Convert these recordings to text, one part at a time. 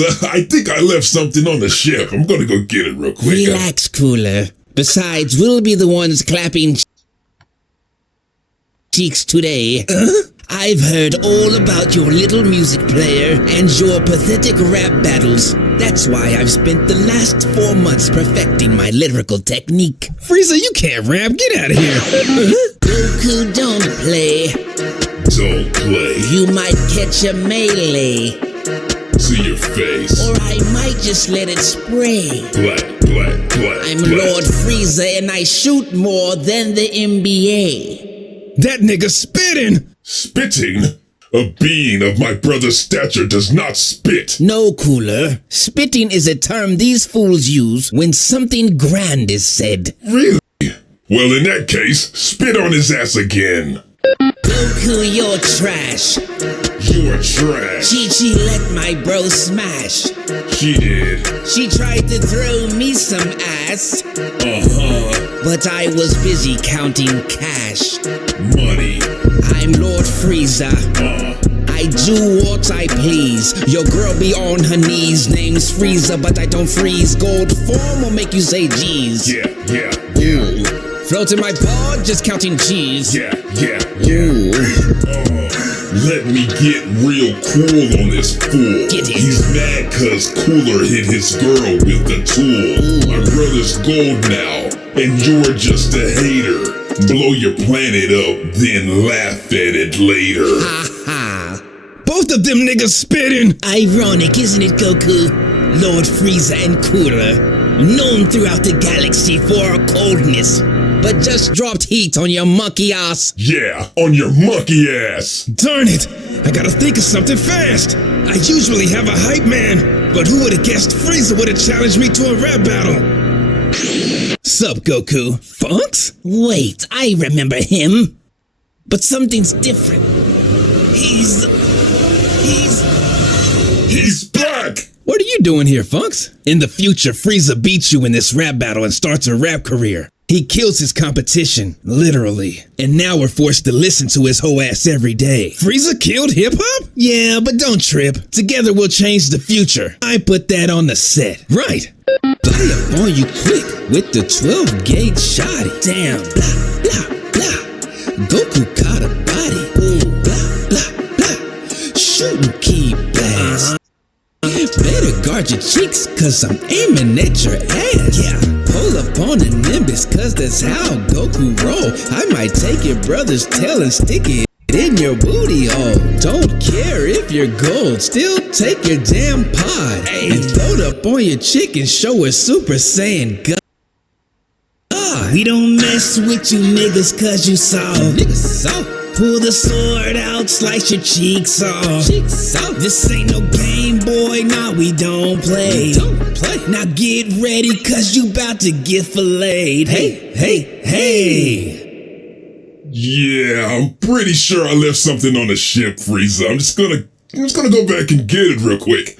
I think I left something on the ship. I'm gonna go get it real quick. Relax, Cooler. Besides, we'll be the ones clapping cheeks today. I've heard all about your little music player and your pathetic rap battles. That's why I've spent the last 4 months perfecting my lyrical technique. Frieza, you can't rap. Get out of here. Goku, don't play. Don't play. You might catch a melee. To your face. Or I might just let it spray. Black, black, black. I'm Lord Frieza and I shoot more than the NBA. That nigga spitting. Spitting? A being of my brother's stature does not spit. No, Cooler. Spitting is a term these fools use when something grand is said. Really? Well, in that case, spit on his ass again. Goku, you're trash. You're trash. Chi-Chi let my bro smash. She did. She tried to throw me some ass. But I was busy counting cash. Money. I'm Lord Frieza. I do what I please. Your girl be on her knees. Name's Frieza, but I don't freeze. Gold form will make you say G's. Yeah. Floating my pod, just counting G's. Yeah. Let me get real cool on this fool. Get it. He's mad cause Cooler hit his girl with the tool. My brother's gold now, and you're just a hater. Blow your planet up, then laugh at it later. Ha ha. Both of them niggas spitting. Ironic, isn't it, Goku? Lord Frieza and Cooler, known throughout the galaxy for our coldness, but just dropped heat on your monkey ass. Yeah, on your monkey ass. Darn it. I gotta think of something fast. I usually have a hype man, but who would've guessed Frieza would've challenged me to a rap battle? Sup, Goku? Funks? Wait, I remember him. But something's different. He's back! What are you doing here, Funks? In the future, Frieza beats you in this rap battle and starts a rap career. He kills his competition, literally. And now we're forced to listen to his whole ass every day. Frieza killed hip-hop? Yeah, but don't trip. Together we'll change the future. I put that on the set. Right. Body up on you quick with the 12-gauge shotty. Damn. Blah, blah, blah. Goku caught a body. Ooh, blah, blah, blah. Shooting key blast. Better guard your cheeks, cause I'm aiming at your ass. Yeah. Pull up on the Nimbus, cause that's how Goku roll. I might take your brother's tail and stick it in your booty hole. Don't care if you're gold, still take your damn pod and throw it up on your chick and show her Super Saiyan God. We don't mess with you niggas cause you soft. Pull the sword out, slice your cheeks off. This ain't no Game Boy, nah, we don't play. Now get ready, cause you bout to get filleted. Hey. Yeah, I'm pretty sure I left something on the ship, Frieza. I'm just gonna go back and get it real quick.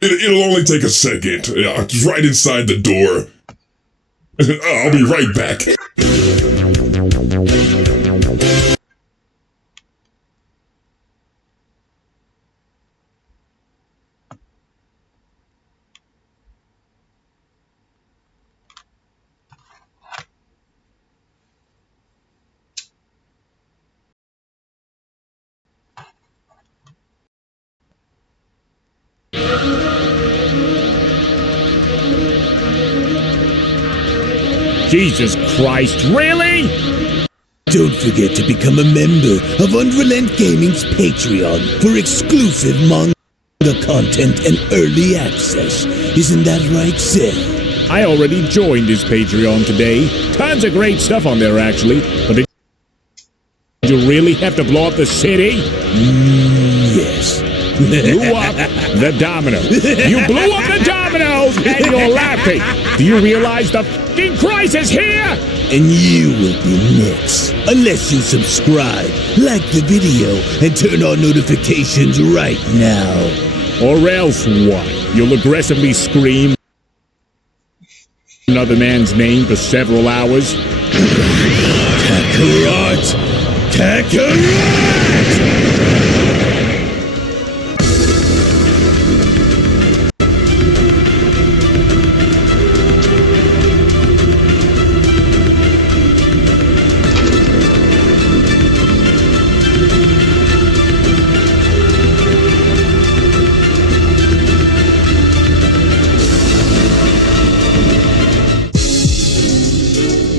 It'll only take a second. Yeah, it's right inside the door. I'll be right back. Jesus Christ, really? Don't forget to become a member of Unrelent Gaming's Patreon for exclusive manga content and early access. Isn't that right, Seth? I already joined his Patreon today. Tons of great stuff on there, actually. But did you really have to blow up the city? Yes. Blew up the domino. You blew up the dominoes and you're laughing. Do you realize the f***ing crisis here? And you will be next. Unless you subscribe, like the video, and turn on notifications right now. Or else what? You'll aggressively scream another man's name for several hours? Kakarot! Kakarot!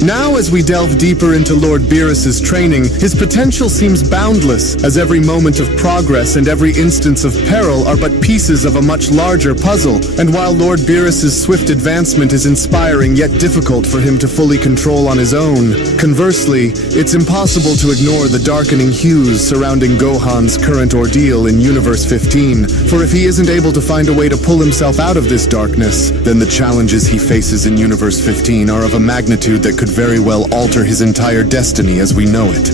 Now, as we delve deeper into Lord Beerus's training, his potential seems boundless, as every moment of progress and every instance of peril are but pieces of a much larger puzzle. And while Lord Beerus's swift advancement is inspiring yet difficult for him to fully control on his own, conversely, it's impossible to ignore the darkening hues surrounding Gohan's current ordeal in Universe 15, for if he isn't able to find a way to pull himself out of this darkness, then the challenges he faces in Universe 15 are of a magnitude that could very well alter his entire destiny as we know it.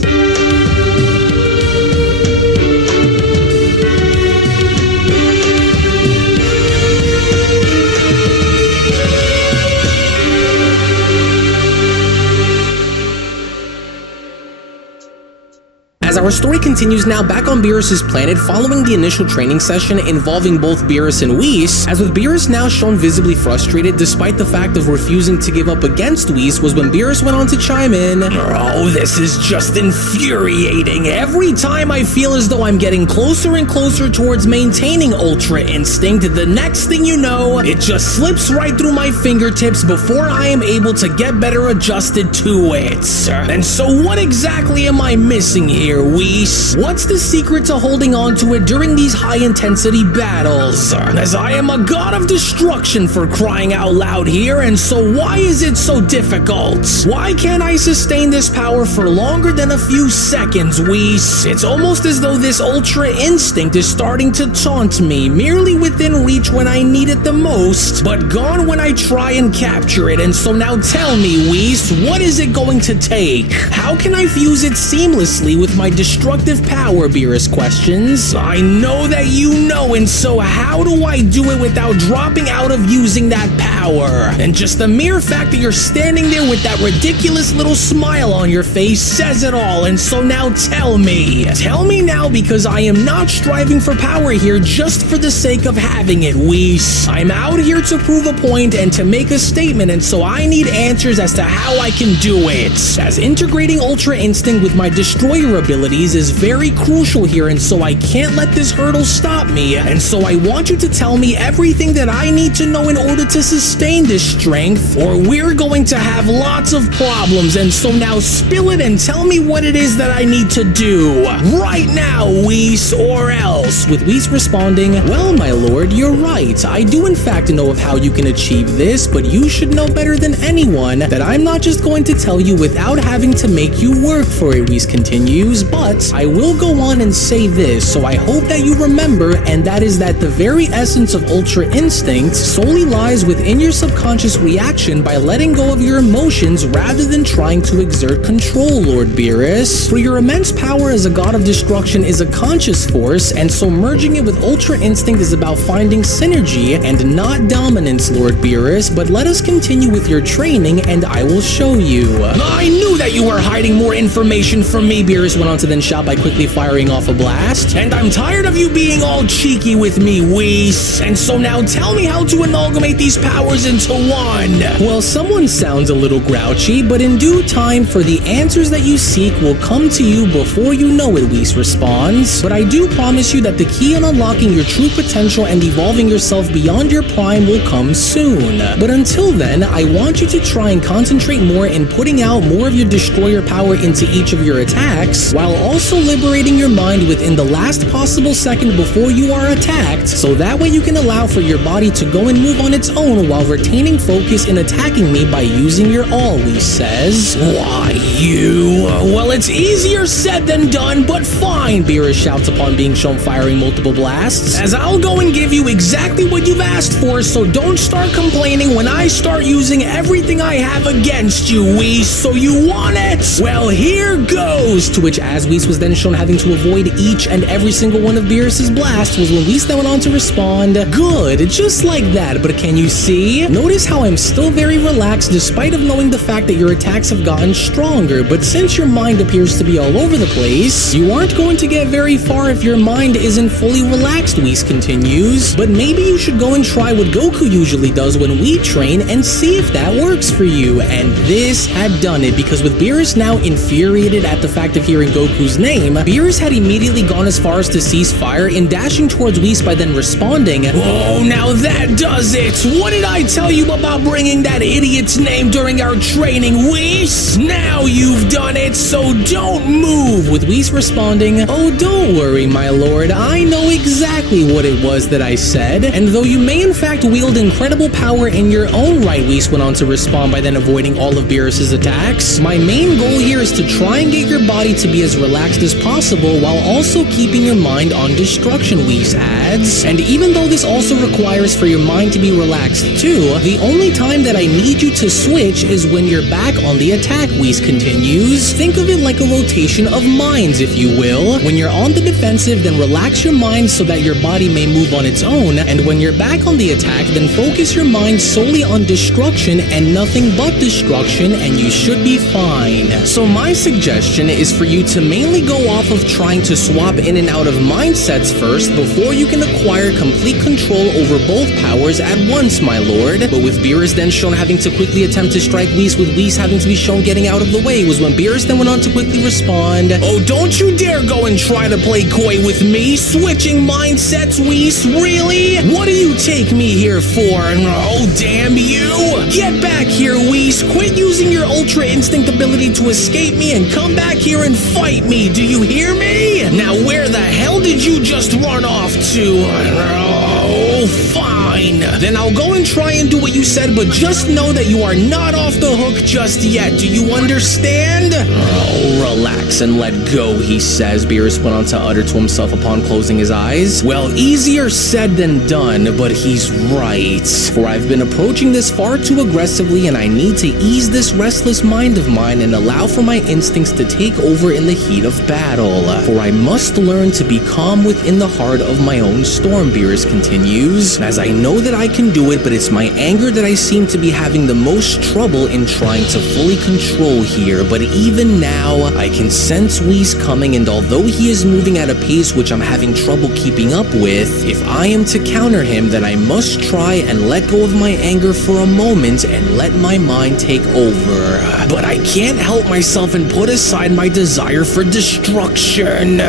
As our story continues now back on Beerus's planet following the initial training session involving both Beerus and Whis, as with Beerus now shown visibly frustrated despite the fact of refusing to give up against Whis, was when Beerus went on to chime in, "Oh, this is just infuriating. Every time I feel as though I'm getting closer and closer towards maintaining Ultra Instinct, the next thing you know, it just slips right through my fingertips before I am able to get better adjusted to it. And so what exactly am I missing here, Whis? What's the secret to holding on to it during these high-intensity battles? As I am a god of destruction for crying out loud here, and so why is it so difficult? Why can't I sustain this power for longer than a few seconds, Whis? It's almost as though this Ultra Instinct is starting to taunt me, merely within reach when I need it the most, but gone when I try and capture it. And so now tell me, Whis, what is it going to take? How can I fuse it seamlessly with my destructive power, Beerus questions. I know that you know, and so how do I do it without dropping out of using that power? And just the mere fact that you're standing there with that ridiculous little smile on your face says it all. And so now tell me now, because I am not striving for power here just for the sake of having it, Whis. I'm out here to prove a point and to make a statement, and so I need answers as to how I can do it. As integrating Ultra Instinct with my destroyer abilities is very crucial here, and so I can't let this hurdle stop me. And so I want you to tell me everything that I need to know in order to sustain this strength, or we're going to have lots of problems. And so now spill it and tell me what it is that I need to do right now, Whis, or else. With Whis responding, "Well, my lord, you're right. I do in fact know of how you can achieve this, but you should know better than anyone that I'm not just going to tell you without having to make you work for it," Whis continues, "but I will go on and say this, so I hope that you remember, and that is that the very essence of Ultra Instinct solely lies within your subconscious reaction by letting go of your emotions rather than trying to exert control, Lord Beerus. For your immense power as a god of destruction is a conscious force, and so merging it with Ultra Instinct is about finding synergy and not dominance, Lord Beerus. But let us continue with your training, and I will show you." "I knew that you were hiding more information from me," Beerus went on to then shout by quickly firing off a blast. "And I'm tired of you being all cheeky with me, Whis. And so now tell me how to amalgamate these powers into one." Well, someone sounds a little grouchy, but in due time, for the answers that you seek will come to you before you know it, Whis responds. "But I do promise you that the key on unlocking your true potential and evolving yourself beyond your prime will come soon. But until then, I want you to try and concentrate more in putting out more of your destroyer power into each of your attacks, while also liberating your mind within the last possible second before you are attacked, so that way you can allow for your body to go and move on its own while retaining focus in attacking me by using your all," Whis says. "Why, you... Well, it's easier said than done, but fine," Beerus shouts upon being shown firing multiple blasts, "as I'll go and give you exactly what you've asked for, so don't start complaining when I start using everything I have against you, Whis. So you want it? Well, here goes." To which, as Whis was then shown having to avoid each and every single one of Beerus's blasts, was when Whis then went on to respond, "Good, just like that, but can you see? Notice how I'm still very relaxed despite of knowing the fact that your attacks have gotten stronger, but since your mind appears to be all over the place, you aren't going to get very far if your mind isn't fully relaxed," Whis continues. "But maybe you should go and try what Goku usually does when we train and see if that works for you." And this had done it, because with Beerus now infuriated at the fact of hearing Goku whose name, Beerus had immediately gone as far as to cease fire in dashing towards Whis by then responding, "Oh, now that does it! What did I tell you about bringing that idiot's name during our training, Whis? Now you've done it, so don't move!" With Whis responding, "Oh, don't worry, my lord, I know exactly what it was that I said, and though you may in fact wield incredible power in your own right," Whis went on to respond by then avoiding all of Beerus's attacks, "my main goal here is to try and get your body to be as relaxed as possible while also keeping your mind on destruction," Whis adds. "And even though this also requires for your mind to be relaxed too, the only time that I need you to switch is when you're back on the attack," Whis continues. "Think of it like a rotation of minds, if you will. When you're on the defensive, then relax your mind so that your body may move on its own, and when you're back on the attack, then focus your mind solely on destruction and nothing but destruction, and you should be fine." So my suggestion is for you to mainly go off of trying to swap in and out of mindsets first before you can acquire complete control over both powers at once, my lord. But with Beerus then shown having to quickly attempt to strike Whis, with Whis having to be shown getting out of the way, was when Beerus then went on to quickly respond, "Oh, don't you dare go and try to play coy with me, switching mindsets, Whis, really? What do you take me here for? Oh, damn you! Get back here, Whis, quit using your Ultra Instinct ability to escape me and come back here and fight me, do you hear me? Now where the hell did you just run off to? Oh, fine. Then I'll go and try and do what you said, but just know that you are not off the hook just yet. Do you understand?" "Oh, relax and let go," he says, Beerus went on to utter to himself upon closing his eyes. "Well, easier said than done, but he's right. For I've been approaching this far too aggressively, and I need to ease this restless mind of mine and allow for my instincts to take over in the heat of battle. For I must learn to be calm within the heart of my own storm," Beerus continues, "as I know that I can do it, but it's my anger that I seem to be having the most trouble in trying to fully control here. But even now, I can sense Whis coming, and although he is moving at a pace which I'm having trouble keeping up with, if I am to counter him, then I must try and let go of my anger for a moment and let my mind take over. But I can't help myself and put aside my desire for destruction.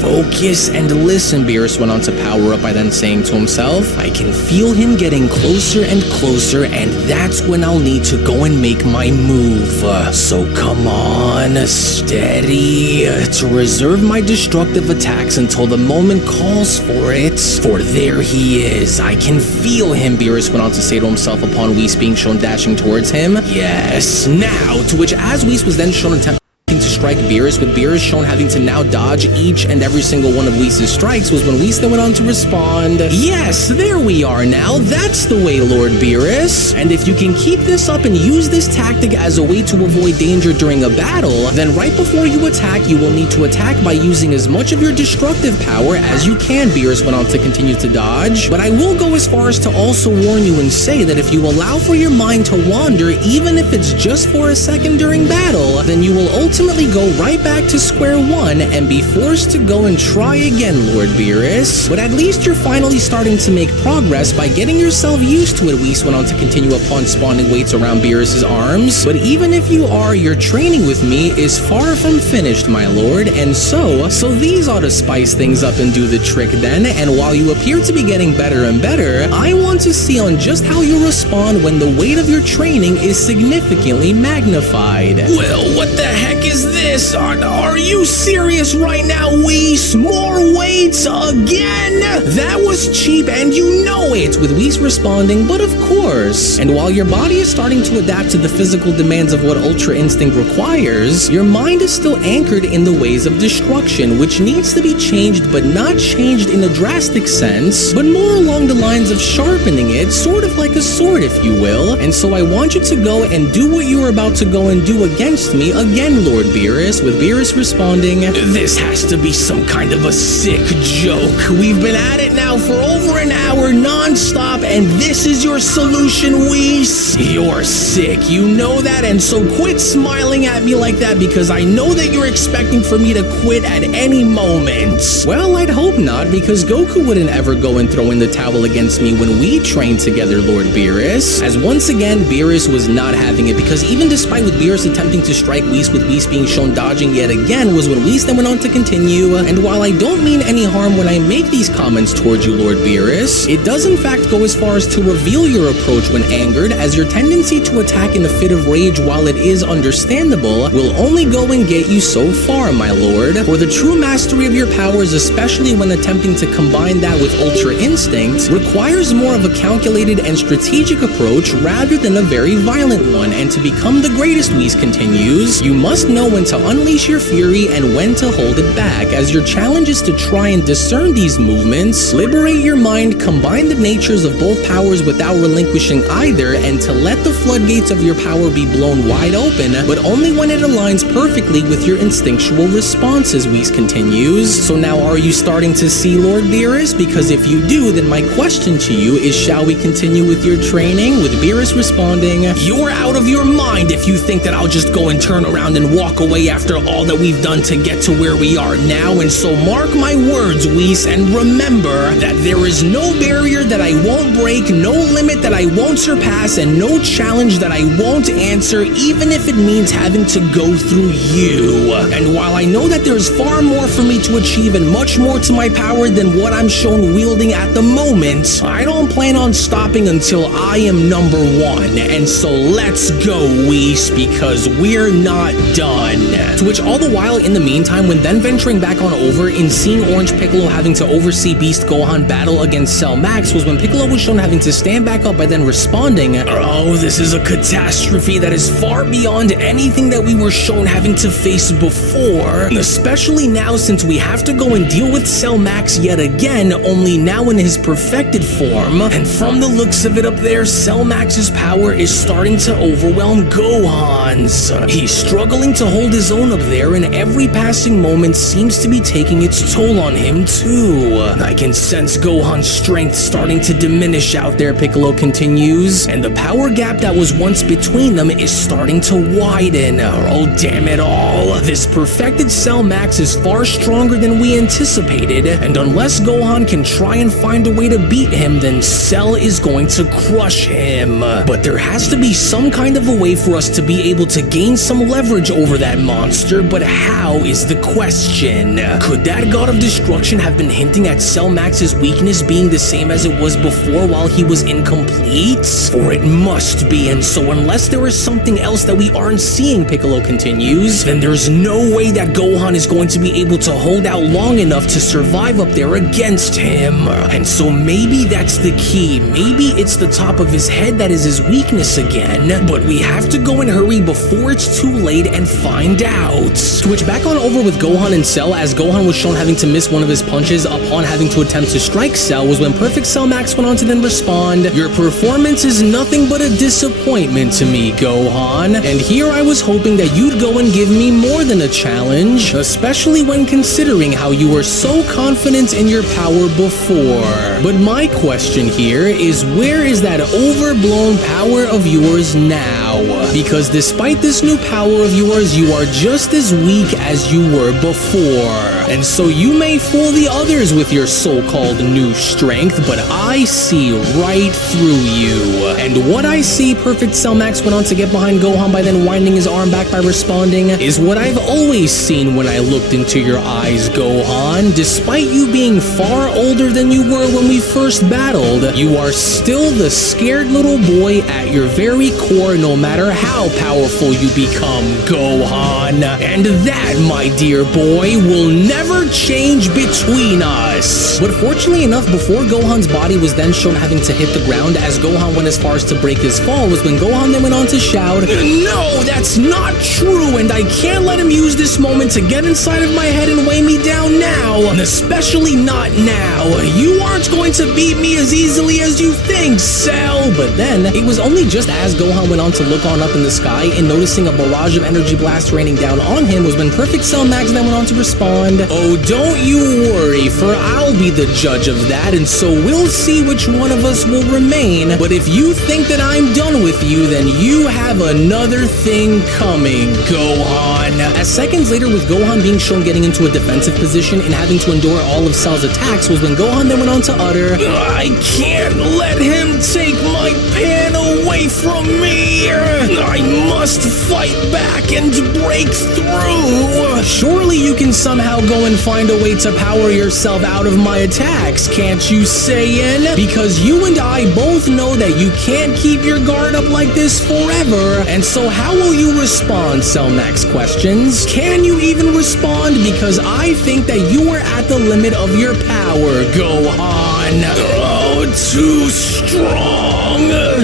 Focus, and listen," Beerus went on to power up by then saying to himself, "I can feel him getting closer and closer, and that's when I'll need to go and make my move. So come on, steady, to reserve my destructive attacks until the moment calls for it. For there he is. I can feel him," Beerus went on to say to himself upon Whis being shown dashing towards him. "Yes, now," to which as Whis was then shown attempting to strike Beerus, with Beerus shown having to now dodge each and every single one of Whis' strikes, was when Whis then went on to respond, "Yes, there we are now. That's the way, Lord Beerus. And if you can keep this up and use this tactic as a way to avoid danger during a battle, then right before you attack, you will need to attack by using as much of your destructive power as you can," Beerus went on to continue to dodge. "But I will go as far as to also warn you and say that if you allow for your mind to wander, even if it's just for a second during battle, then you will ultimately go right back to square one and be forced to go and try again, Lord Beerus. But at least you're finally starting to make progress by getting yourself used to it," Whis went on to continue upon spawning weights around Beerus' arms. "But even if you are, your training with me is far from finished, my lord, and so these ought to spice things up and do the trick then, and while you appear to be getting better and better, I want to see on just how you respond when the weight of your training is significantly magnified." "Well, what the heck is this? Are you serious right now, Whis? More weights again? That was cheap and you know it," with Whis responding, "But of course. And while your body is starting to adapt to the physical demands of what Ultra Instinct requires, your mind is still anchored in the ways of destruction, which needs to be changed, but not changed in a drastic sense, but more along the lines of sharpening it, sort of like a sword, if you will. And so I want you to go and do what you were about to go and do against me again, Lord Beerus," with Beerus responding, "This has to be some kind of a sick joke. We've been at it now for over an hour non-stop stop, and this is your solution, Whis? You're sick, you know that, and so quit smiling at me like that because I know that you're expecting for me to quit at any moment. Well, I'd hope not, because Goku wouldn't ever go and throw in the towel against me when we trained together, Lord Beerus. As once again, Beerus was not having it, because even despite with Beerus attempting to strike Whis, with Whis being shown dodging yet again, was when Whis then went on to continue. And while I don't mean any harm when I make these comments towards you, Lord Beerus, it does in fact go as far as to reveal your approach when angered, as your tendency to attack in a fit of rage, while it is understandable, will only go and get you so far, my lord. For the true mastery of your powers, especially when attempting to combine that with Ultra Instinct, requires more of a calculated and strategic approach rather than a very violent one, and to become the greatest, Whis continues, you must know when to unleash your fury and when to hold it back, as your challenge is to try and discern these movements, liberate your mind, combine the natures of both powers without relinquishing either, and to let the floodgates of your power be blown wide open, but only when it aligns perfectly with your instinctual responses, Whis continues. So now are you starting to see, Lord Beerus? Because if you do, then my question to you is, shall we continue with your training? With Beerus responding, you're out of your mind if you think that I'll just go and turn around and walk away after all that we've done to get to where we are now, and so mark my words, Whis, and remember that there is no barrier that I won't break, no limit that I won't surpass, and no challenge that I won't answer, even if it means having to go through you. And while I know that there's far more for me to achieve and much more to my power than what I'm shown wielding at the moment, I don't plan on stopping until I am number one. And so let's go, Whis, because we're not done. To which all the while, in the meantime, when then venturing back on over in seeing Orange Piccolo having to oversee Beast Gohan battle against Cell Max, was when Piccolo was shown having to stand back up by then responding, oh, this is a catastrophe that is far beyond anything that we were shown having to face before, especially now since we have to go and deal with Cell Max yet again, only now in his perfected form. And from the looks of it up there, Cell Max's power is starting to overwhelm Gohan's. He's struggling to hold his own up there, and every passing moment seems to be taking its toll on him too. I can sense Gohan's strength starting to diminish out there, Piccolo continues, and the power gap that was once between them is starting to widen. Oh, damn it all. This perfected Cell Max is far stronger than we anticipated, and unless Gohan can try and find a way to beat him, then Cell is going to crush him. But there has to be some kind of a way for us to be able to gain some leverage over that monster, but how is the question? Could that God of Destruction have been hinting at Cell Max's weakness being the same as it was before while he was incomplete? For it must be, and so unless there is something else that we aren't seeing, Piccolo continues, then there's no way that Gohan is going to be able to hold out long enough to survive up there against him. And so maybe that's the key. Maybe it's the top of his head that is his weakness again, but we have to go and hurry before it's too late and find out. To which back on over with Gohan and Cell, as Gohan was shown having to miss one of his punches upon having to attempt to strike Cell, was when Perfect Cell Max went on to then respond, your performance is nothing but a disappointment to me, Gohan, and here I was hoping that you'd go and give me more than a challenge, especially when considering how you were so confident in your power before. But my question here is, where is that overblown power of yours now? Because despite this new power of yours, you are just as weak as you were before. And so you may fool the others with your so-called new strength, but I see right through you. And what I see, Perfect Cell Max went on to get behind Gohan by then winding his arm back by responding, is what I've always seen when I looked into your eyes, Gohan. Despite you being far older than you were when we first battled, you are still the scared little boy at your very core, no matter how powerful you become, Gohan. And that, my dear boy, will never change between us. But fortunately enough, before Gohan's body was then shown having to hit the ground, as Gohan went as far as to break his fall, was when Gohan then went on to shout, no, that's not true, and I can't let him use this moment to get inside of my head and weigh me down now, and especially not now. You aren't going to beat me as easily as you think, Cell. But then, it was only just as Gohan went on to look on up in the sky and noticing a barrage of energy blast raining down on him was when Perfect Cell Max then went on to respond, oh, don't you worry, for I'll be the judge of that, and so we'll see which which one of us will remain, but if you think that I'm done with you, then you have another thing coming, Gohan. As seconds later, with Gohan being shown getting into a defensive position and having to endure all of Cell's attacks, was when Gohan then went on to utter, I can't let him take my pan away from me. I must fight back and break through. Surely you can somehow go and find a way to power yourself out of my attacks, can't you, Saiyan? Because you and I both know that you can't keep your guard up like this forever, and so how will you respond, Cell Max questions? Can you even respond? Because I think that you are at the limit of your power, Gohan. Oh, too strong.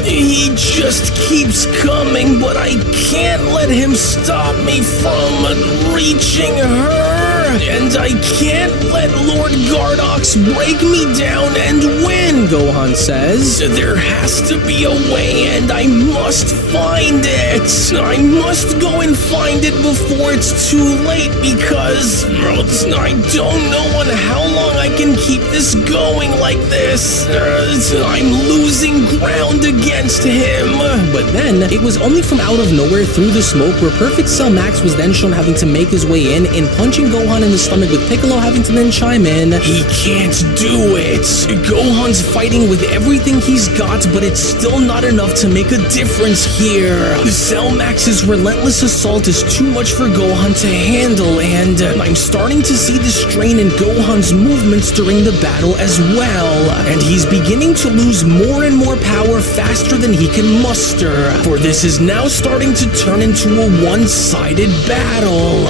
He just keeps coming, but I can't let him stop me from reaching her. And I can't let Lord Gardox break me down and win, Gohan says. There has to be a way, and I must find it. I must go and find it before it's too late, because I don't know on how long I can keep this going like this. I'm losing ground against him. But then, it was only from out of nowhere through the smoke where Perfect Cell Max was then shown having to make his way in and punching Gohan in the stomach, with Piccolo having to then chime in. He can't do it. Gohan's fighting with everything he's got, but it's still not enough to make a difference here. Cell Max's relentless assault is too much for Gohan to handle, and I'm starting to see the strain in Gohan's movements during the battle as well. And he's beginning to lose more and more power faster than he can muster, for this is now starting to turn into a one-sided battle.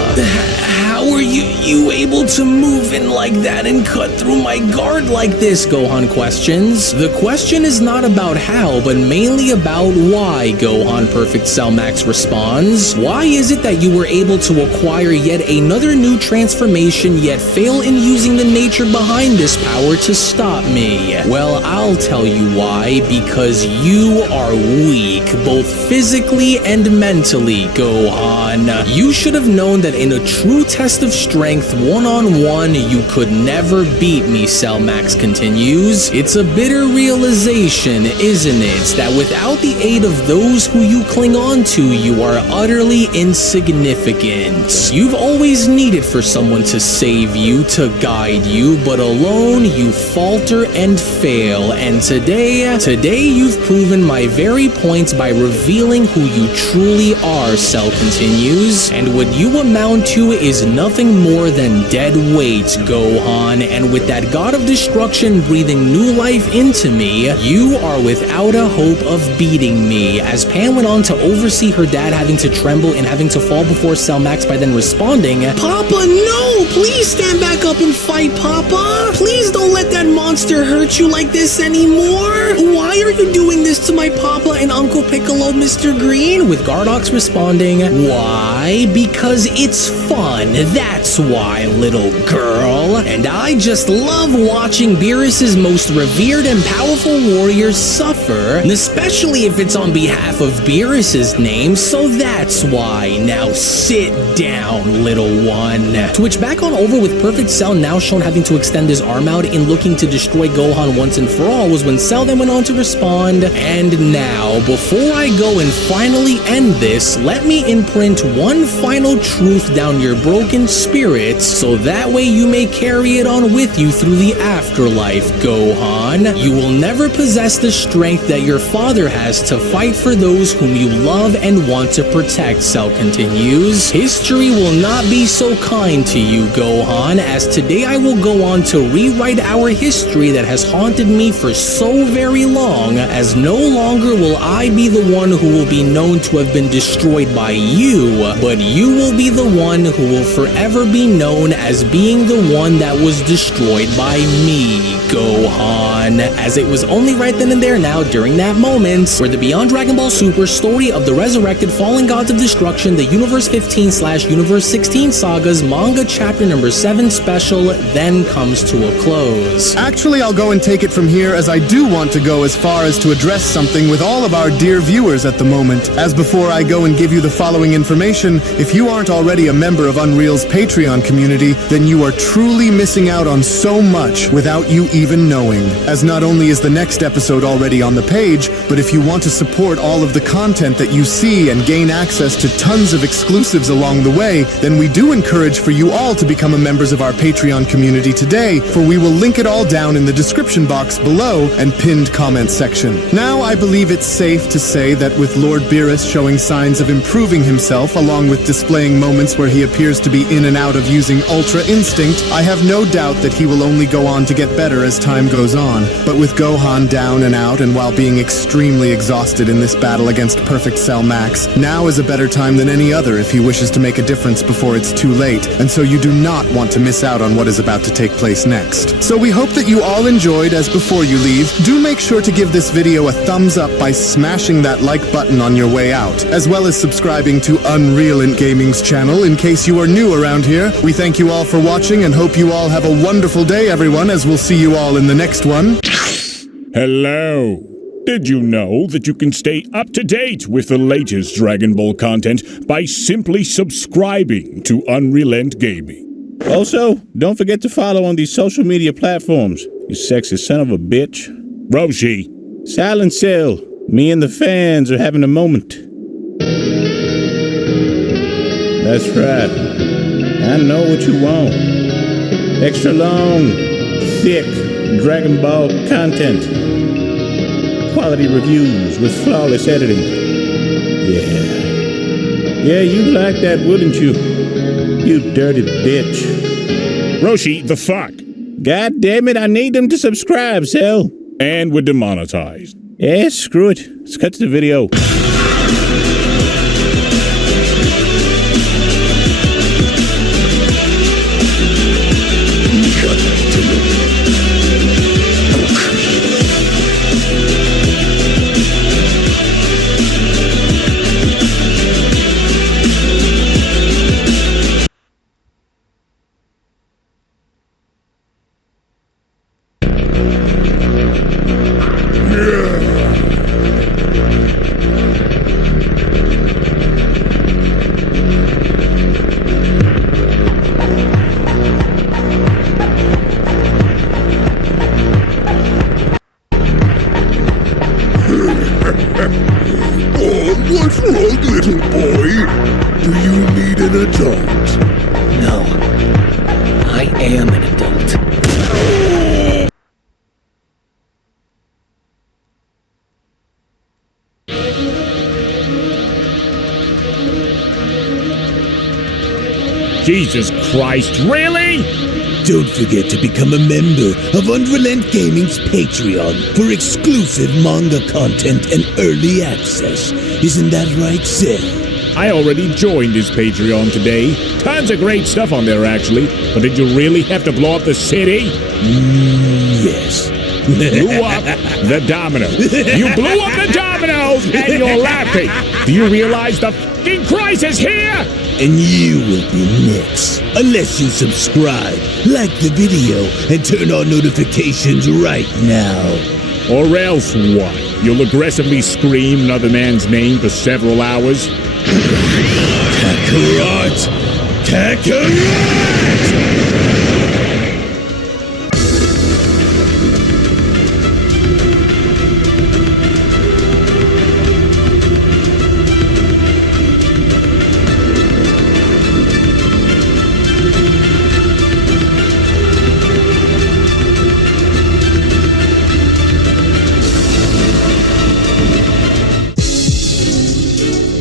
How are you able to move in like that and cut through my guard like this, Gohan questions. The question is not about how, but mainly about why, Gohan Perfect Cell Max responds. Why is it that you were able to acquire yet another new transformation, yet fail in using the nature behind this power to stop me? Well, I'll tell you why. Because you are weak, both physically and mentally, Gohan. You should have known that in a true test of strength, one-on-one, you could never beat me, Cell Max continues. It's a bitter realization, isn't it, that without the aid of those who you cling on to, you are utterly insignificant. You've always needed for someone to save you, to guide you, but alone you falter and fail, and today you've proven my very point by revealing who you truly are, Cell continues, and what you amount to is nothing more than dead weight, Gohan, and with that god of destruction breathing new life into me, you are without a hope of beating me. As Pan went on to oversee her dad having to tremble and having to fall before Cell Max by then responding, Papa, no! Please stand back up and fight, Papa! Please don't let that monster hurt you like this anymore! Why are you doing this to my Papa and Uncle Piccolo, Mr. Green? With Gardox responding, why? Because it's fun, that's why, little girl. And I just love watching Beerus's most revered and powerful warriors suffer, especially if it's on behalf of Beerus's name, so that's why. Now sit down, little one. To which back on over with Perfect Cell now shown having to extend his arm out in looking to destroy Gohan once and for all was when Cell then went on to respond, and now, before I go and finally end this, let me imprint one final truth down your broken spirit, so that way you may carry it on with you through the afterlife, Gohan. You will never possess the strength that your father has to fight for those whom you love and want to protect, Cell continues. History will not be so kind to you, Gohan, as today I will go on to rewrite our history that has haunted me for so very long, as no longer will I be the one who will be known to have been destroyed by you, but you will be the one who will forever be known as being the one that was destroyed by me, Gohan. As it was only right then and there now, during that moment, where the Beyond Dragon Ball Super story of the resurrected fallen gods of destruction, the Universe 15/Universe 16 sagas manga chapter number 7 special then comes to a close. Actually, I'll go and take it from here, as I do want to go as far as to address something with all of our dear viewers viewers at the moment. As before I go and give you the following information, if you aren't already a member of Unreal's Patreon community, then you are truly missing out on so much without you even knowing. As not only is the next episode already on the page, but if you want to support all of the content that you see and gain access to tons of exclusives along the way, then we do encourage for you all to become members of our Patreon community today, for we will link it all down in the description box below and pinned comment section. Now, I believe it's safe to say that with Lord Beerus showing signs of improving himself, along with displaying moments where he appears to be in and out of using Ultra Instinct, I have no doubt that he will only go on to get better as time goes on. But with Gohan down and out, and while being extremely exhausted in this battle against Perfect Cell Max, now is a better time than any other if he wishes to make a difference before it's too late, and so you do not want to miss out on what is about to take place next. So we hope that you all enjoyed. As before you leave, do make sure to give this video a thumbs up by smashing that like button on your way out, as well as subscribing to Unreal Gaming's channel in case you are new around here. We thank you all for watching and hope you all have a wonderful day, everyone, as we'll see you all in the next one. Hello. Did you know that you can stay up to date with the latest Dragon Ball content by simply subscribing to Unreal Gaming? Also, don't forget to follow on these social media platforms, you sexy son of a bitch. Roshi. Silent Cell, me and the fans are having a moment. That's right. I know what you want. Extra long, thick Dragon Ball content. Quality reviews with flawless editing. Yeah, you'd like that, wouldn't you? You dirty bitch. Roshi, the fuck? God damn it, I need them to subscribe, Cell. And we're demonetized. Yeah, screw it. Let's cut to the video. What's wrong, little boy? Do you need an adult? No. I am an adult. Jesus Christ, really? Don't forget to become a member of Unreal Gaming's Patreon for exclusive manga content and early access. Isn't that right, Seth? I already joined his Patreon today. Tons of great stuff on there, actually. But did you really have to blow up the city? Yes. Blew up the dominoes. You blew up the dominoes and you're laughing. Do you realize the f***ing crisis here? And you will be next. Unless you subscribe, like the video, and turn on notifications right now. Or else what? You'll aggressively scream another man's name for several hours? Kakarot! Kakarot!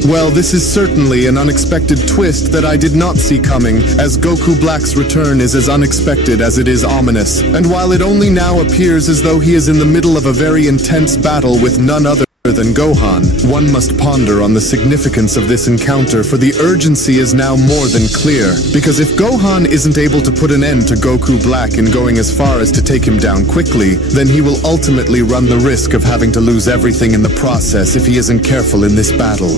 Well, this is certainly an unexpected twist that I did not see coming, as Goku Black's return is as unexpected as it is ominous. And while it only now appears as though he is in the middle of a very intense battle with none other than Gohan, one must ponder on the significance of this encounter, for the urgency is now more than clear. Because if Gohan isn't able to put an end to Goku Black in going as far as to take him down quickly, then he will ultimately run the risk of having to lose everything in the process if he isn't careful in this battle.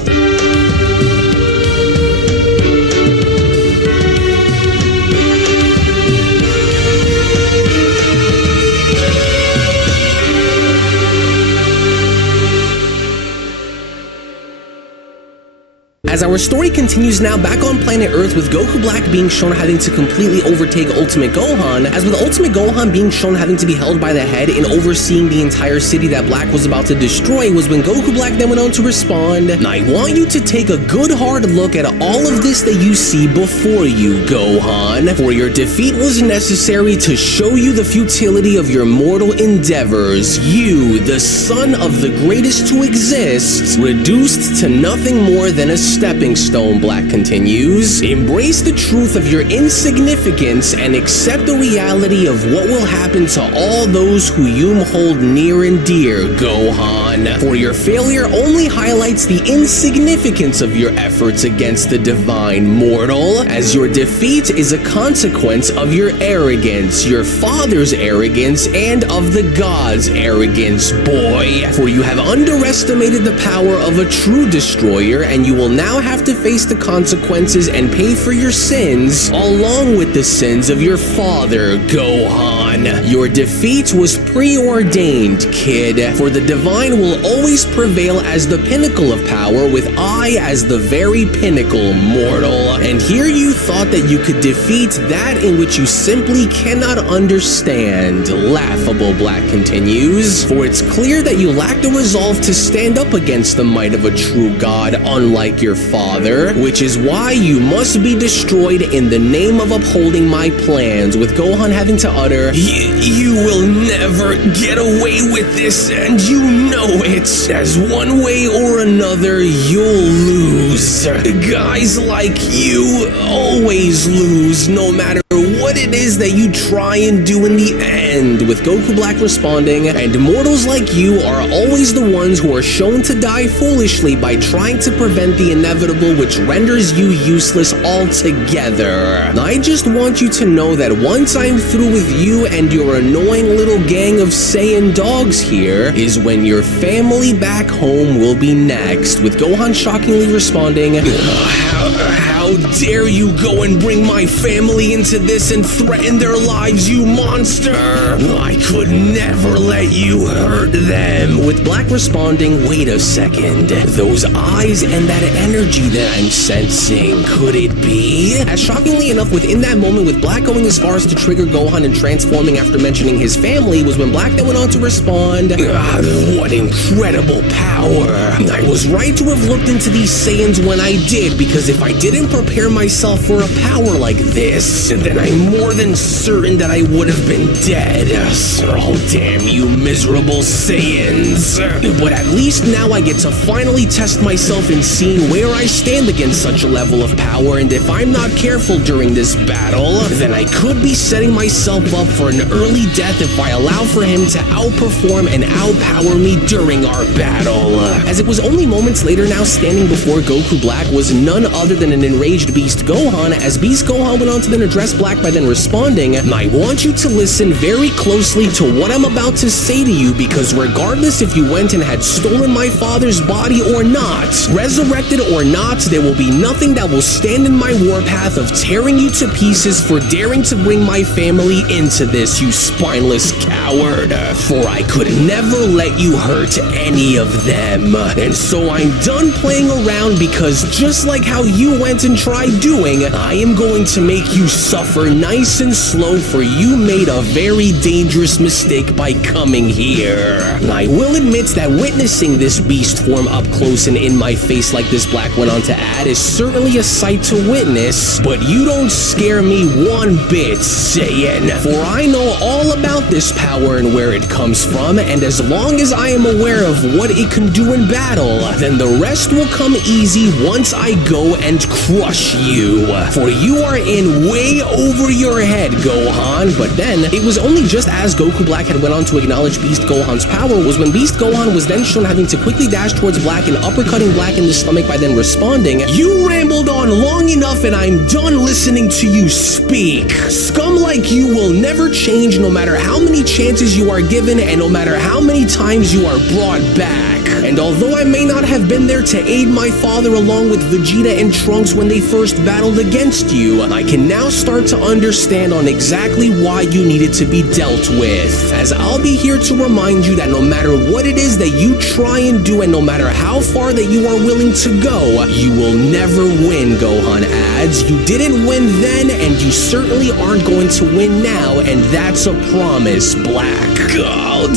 As our story continues now back on planet Earth with Goku Black being shown having to completely overtake Ultimate Gohan, as with Ultimate Gohan being shown having to be held by the head and overseeing the entire city that Black was about to destroy, was when Goku Black then went on to respond, "I want you to take a good hard look at all of this that you see before you, Gohan, for your defeat was necessary to show you the futility of your mortal endeavors. You, the son of the greatest to exist, reduced to nothing more than a stepping stone," Black continues. "Embrace the truth of your insignificance and accept the reality of what will happen to all those who you hold near and dear, Gohan. For your failure only highlights the insignificance of your efforts against the divine mortal, as your defeat is a consequence of your arrogance, your father's arrogance, and of the gods' arrogance, boy. For you have underestimated the power of a true destroyer, and you will now have to face the consequences and pay for your sins, along with the sins of your father, Gohan. Your defeat was preordained, kid, for the divine will always prevail as the pinnacle of power, with I as the very pinnacle, mortal. And here you thought that you could defeat that in which you simply cannot understand. Laughable," Black continues. "For it's clear that you lack the resolve to stand up against the might of a true god, unlike your father, which is why you must be destroyed in the name of upholding my plans," with Gohan having to utter, You will never get away with this, and you know it. As one way or another, you'll lose. Guys like you always lose, no matter what it is that you try and do in the end," with Goku Black responding, "And mortals like you are always the ones who are shown to die foolishly by trying to prevent the inevitable, which renders you useless altogether. I just want you to know that once I'm through with you and your annoying little gang of Saiyan dogs here, is when your family back home will be next," with Gohan shockingly responding, How dare you go and bring my family into this and threaten their lives, you monster! I could never let you hurt them," with Black responding, "Wait a second, those eyes and that energy that I'm sensing, could it be?" As shockingly enough, within that moment, with Black going as far as to trigger Gohan and transforming after mentioning his family, was when Black then went on to respond, "What incredible power! I was right to have looked into these Saiyans when I did, because if I didn't prepare myself for a power like this, then I'm more than certain that I would have been dead. Oh, damn you miserable Saiyans. But at least now I get to finally test myself in seeing where I stand against such a level of power, and if I'm not careful during this battle, then I could be setting myself up for an early death if I allow for him to outperform and outpower me during our battle." As it was only moments later now, standing before Goku Black was none other than an enraged Beast Gohan, as Beast Gohan went on to then address Black by then responding, "I want you to listen very closely to what I'm about to say to you, because regardless if you went and had stolen my father's body or not, resurrected or not, there will be nothing that will stand in my warpath of tearing you to pieces for daring to bring my family into this, you spineless coward. For I could never let you hurt any of them. And so I'm done playing around, because just like how you went and tried doing, I am going to make you suffer nice and slow, for you made a very dangerous mistake by coming here." I will admit that witnessing this beast form up close and in my face like this, Black went on to add, is certainly a sight to witness, but you don't scare me one bit, Saiyan, for I know all about this power and where it comes from, and as long as I am aware of what it can do in battle, then the rest will come easy once I go and crush you. For you are in way over your head, Gohan. But then, it was only just as Goku Black had went on to acknowledge Beast Gohan's power was when Beast Gohan was then shown having to quickly dash towards Black and uppercutting Black in the stomach by then responding, "You rambled on long enough and I'm done listening to you speak. Scum like you will never change, no matter how many chances you are given and no matter how many times you are brought back. And although I may not have been there to aid my father along with Vegeta and Trunks when they they first battled against you, I can now start to understand on exactly why you needed to be dealt with, as I'll be here to remind you that no matter what it is that you try and do, and no matter how far that you are willing to go, you will never win, Gohan adds. You didn't win then, and you certainly aren't going to win now, and that's a promise, Black. Oh,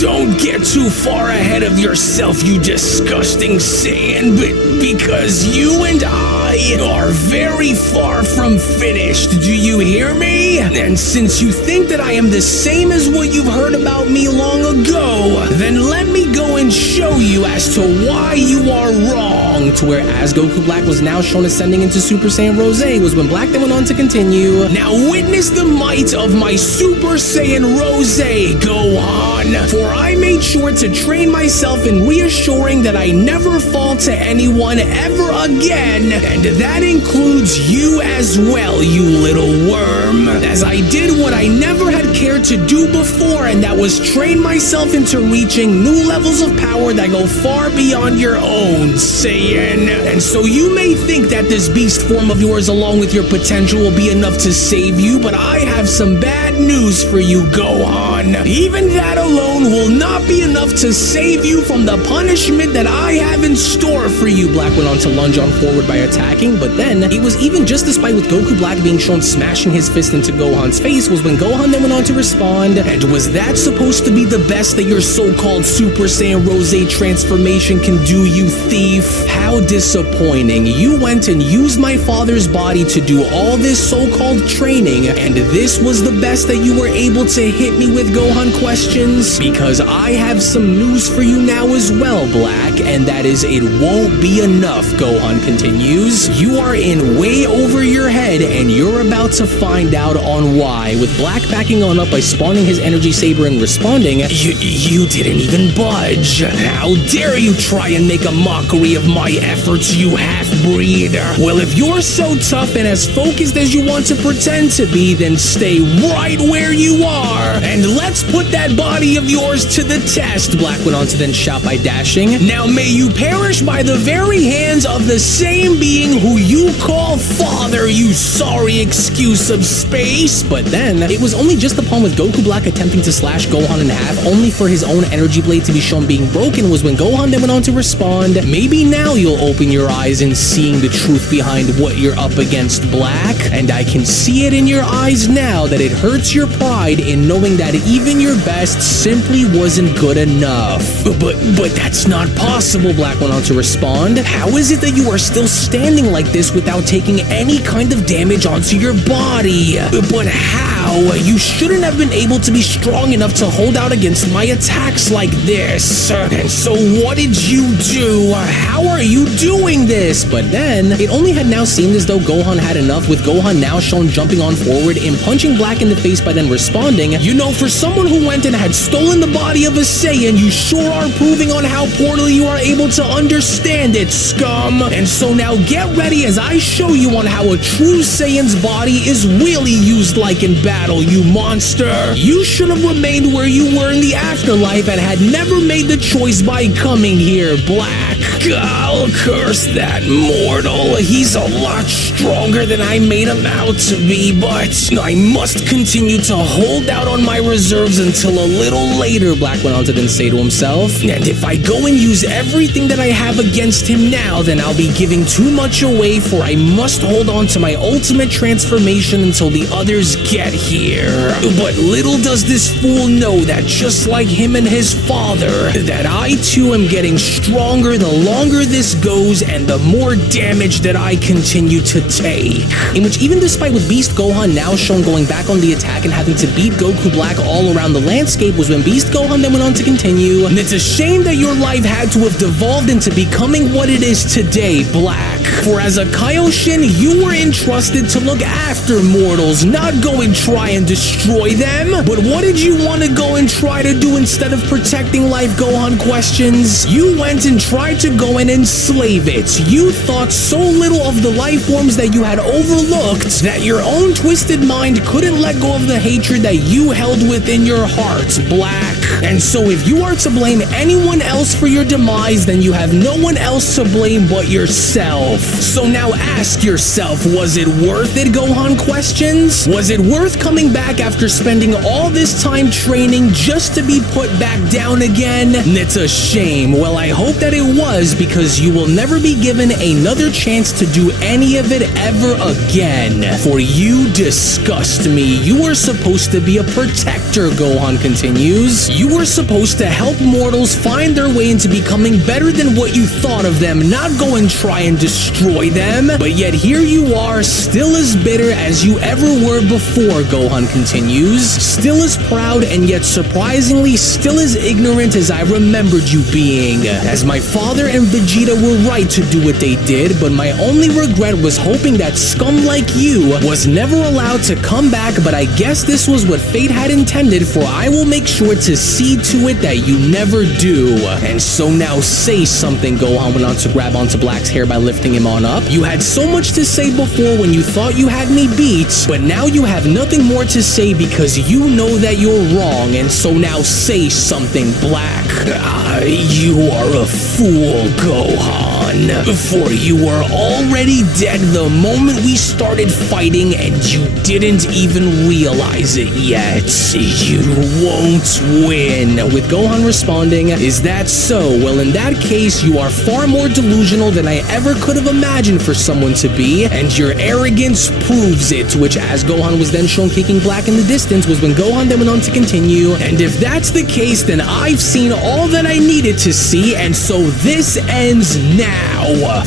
don't get too far ahead of yourself, you disgusting Saiyan, because you and I are very far from finished, do you hear me? And since you think that I am the same as what you've heard about me long ago, then let me go and show you as to why you are wrong. To where as Goku Black was now shown ascending into Super Saiyan Rose was when Black then went on to continue. Now witness the might of my Super Saiyan Rose, Gohan. For I made sure to train myself in reassuring that I never fall to anyone ever again, and that includes you as well, you little worm. As I did what I never had cared to do before, and that was train myself into reaching new levels of power that go far beyond your own, Saiyan. And so you may think that this beast form of yours along with your potential will be enough to save you, but I have some bad news for you, Gohan. Even that alone will not be enough to save you from the punishment that I have in store for you. Black went on to lunge on forward by attacking, but then it was even just despite with Goku Black being shown smashing his fist into Gohan's face was when Gohan then went on to respond. And was that supposed to be the best that your so-called Super Saiyan Rose transformation can do, you thief? How disappointing. You went and used my father's body to do all this so-called training, and this was the best that you were able to hit me with, Gohan questions? Because I have some news for you now as well, Black, and that is it won't be enough, Gohan continues. You are in way over your head, and you're about to find out on why, with Black backing on up by spawning his energy saber and responding, You didn't even budge. How dare you try and make a mockery of my efforts, you half-breed. Well, if you're so tough and as focused as you want to pretend to be, then stay right where you are, and let's put that body of yours to the test, Black went on to then shout by dashing. Now may you perish by the very hands of the same being who you call father, you sorry excuse of space. But then, it was only just upon with Goku Black attempting to slash Gohan in half, only for his own energy blade to be shown being broken, was when Gohan then went on to respond. Maybe now you'll open your eyes in seeing the truth behind what you're up against, Black. And I can see it in your eyes now that it hurts your pride in knowing that even your best simply wasn't good enough. But that's not possible, Black went on to respond. How is it that you are still standing like this without taking any kind of damage onto your body? But how? You shouldn't have been able to be strong enough to hold out against my attacks like this. And so what did you do? How are you doing this? But then, it only had now seemed as though Gohan had enough, with Gohan now shown jumping on forward and punching Black in the face by then responding, You know, for someone who went and had stolen the body of a Saiyan, you sure are proving on how poorly you are able to understand it, scum. And so now get ready as I show you on how a true Saiyan's body is really used like in battle, you monster. You should have remained where you were in the afterlife and had never made the choice by coming here, Black. I'll curse that mortal. He's a lot stronger than I made him out to be, but I must continue to hold out on my reserves until a little later, Black went on to then say to himself. And if I go and use everything that I have against him now, then I'll be giving too much away, for I must hold on to my ultimate transformation until the others get here. But little does this fool know that just like him and his father, that I too am getting stronger the longer this goes and the more damage that I continue to take. In which even despite with Beast Gohan now shown going back on the attack and having to beat Goku Black all around the landscape, was when Beast Gohan then went on to continue. And it's a shame that your life had to have devolved into becoming what it is today, Black. For as a Kaioshin, you were entrusted to look after mortals, not go and try and destroy them. But what did you want to go and try to do instead of protecting life, Gohan questions? You went and tried to go and enslave it. You thought so little of the life forms that you had overlooked that your own twisted mind couldn't let go of the hatred that you held within your heart, Black. And so if you are to blame anyone else for your demise, then you have no one else to blame but yourself. So now ask yourself, was it worth it, Gohan questions? Was it worth coming back after spending all this time training just to be put back down again? It's a shame. Well, I hope that it was, because you will never be given another chance to do any of it ever again. For you disgust me. You were supposed to be a protector, Gohan continues. You were supposed to help mortals find their way into becoming better than what you thought of them, not go and try and destroy them. But yet here you are, still as bitter as you ever were before, Gohan continues. Still as proud, and yet surprisingly still as ignorant as I remembered you being. As my father and Vegeta were right to do what they did, but my only regret was hoping that scum like you was never allowed to come back, but I guess this was what fate had intended, for I will make sure to see to it that you never do. And so now say something, Gohan went on to grab onto Black's hair by lifting him on up. You had so much to say before when you thought you had me beat, but now you have nothing more to say because you know that you're wrong, and so now say something, Black. You are a fool, Gohan. For you were already dead the moment we started fighting, and you didn't even realize it yet. You won't win. With Gohan responding, is that so? Well, in that case, you are far more delusional than I ever could have imagined for someone to be, and your arrogance proves it. To which, as Gohan was then shown kicking Black in the distance, was when Gohan then went on to continue, and if that's the case, then I've seen all that I needed to see, and so this ends now.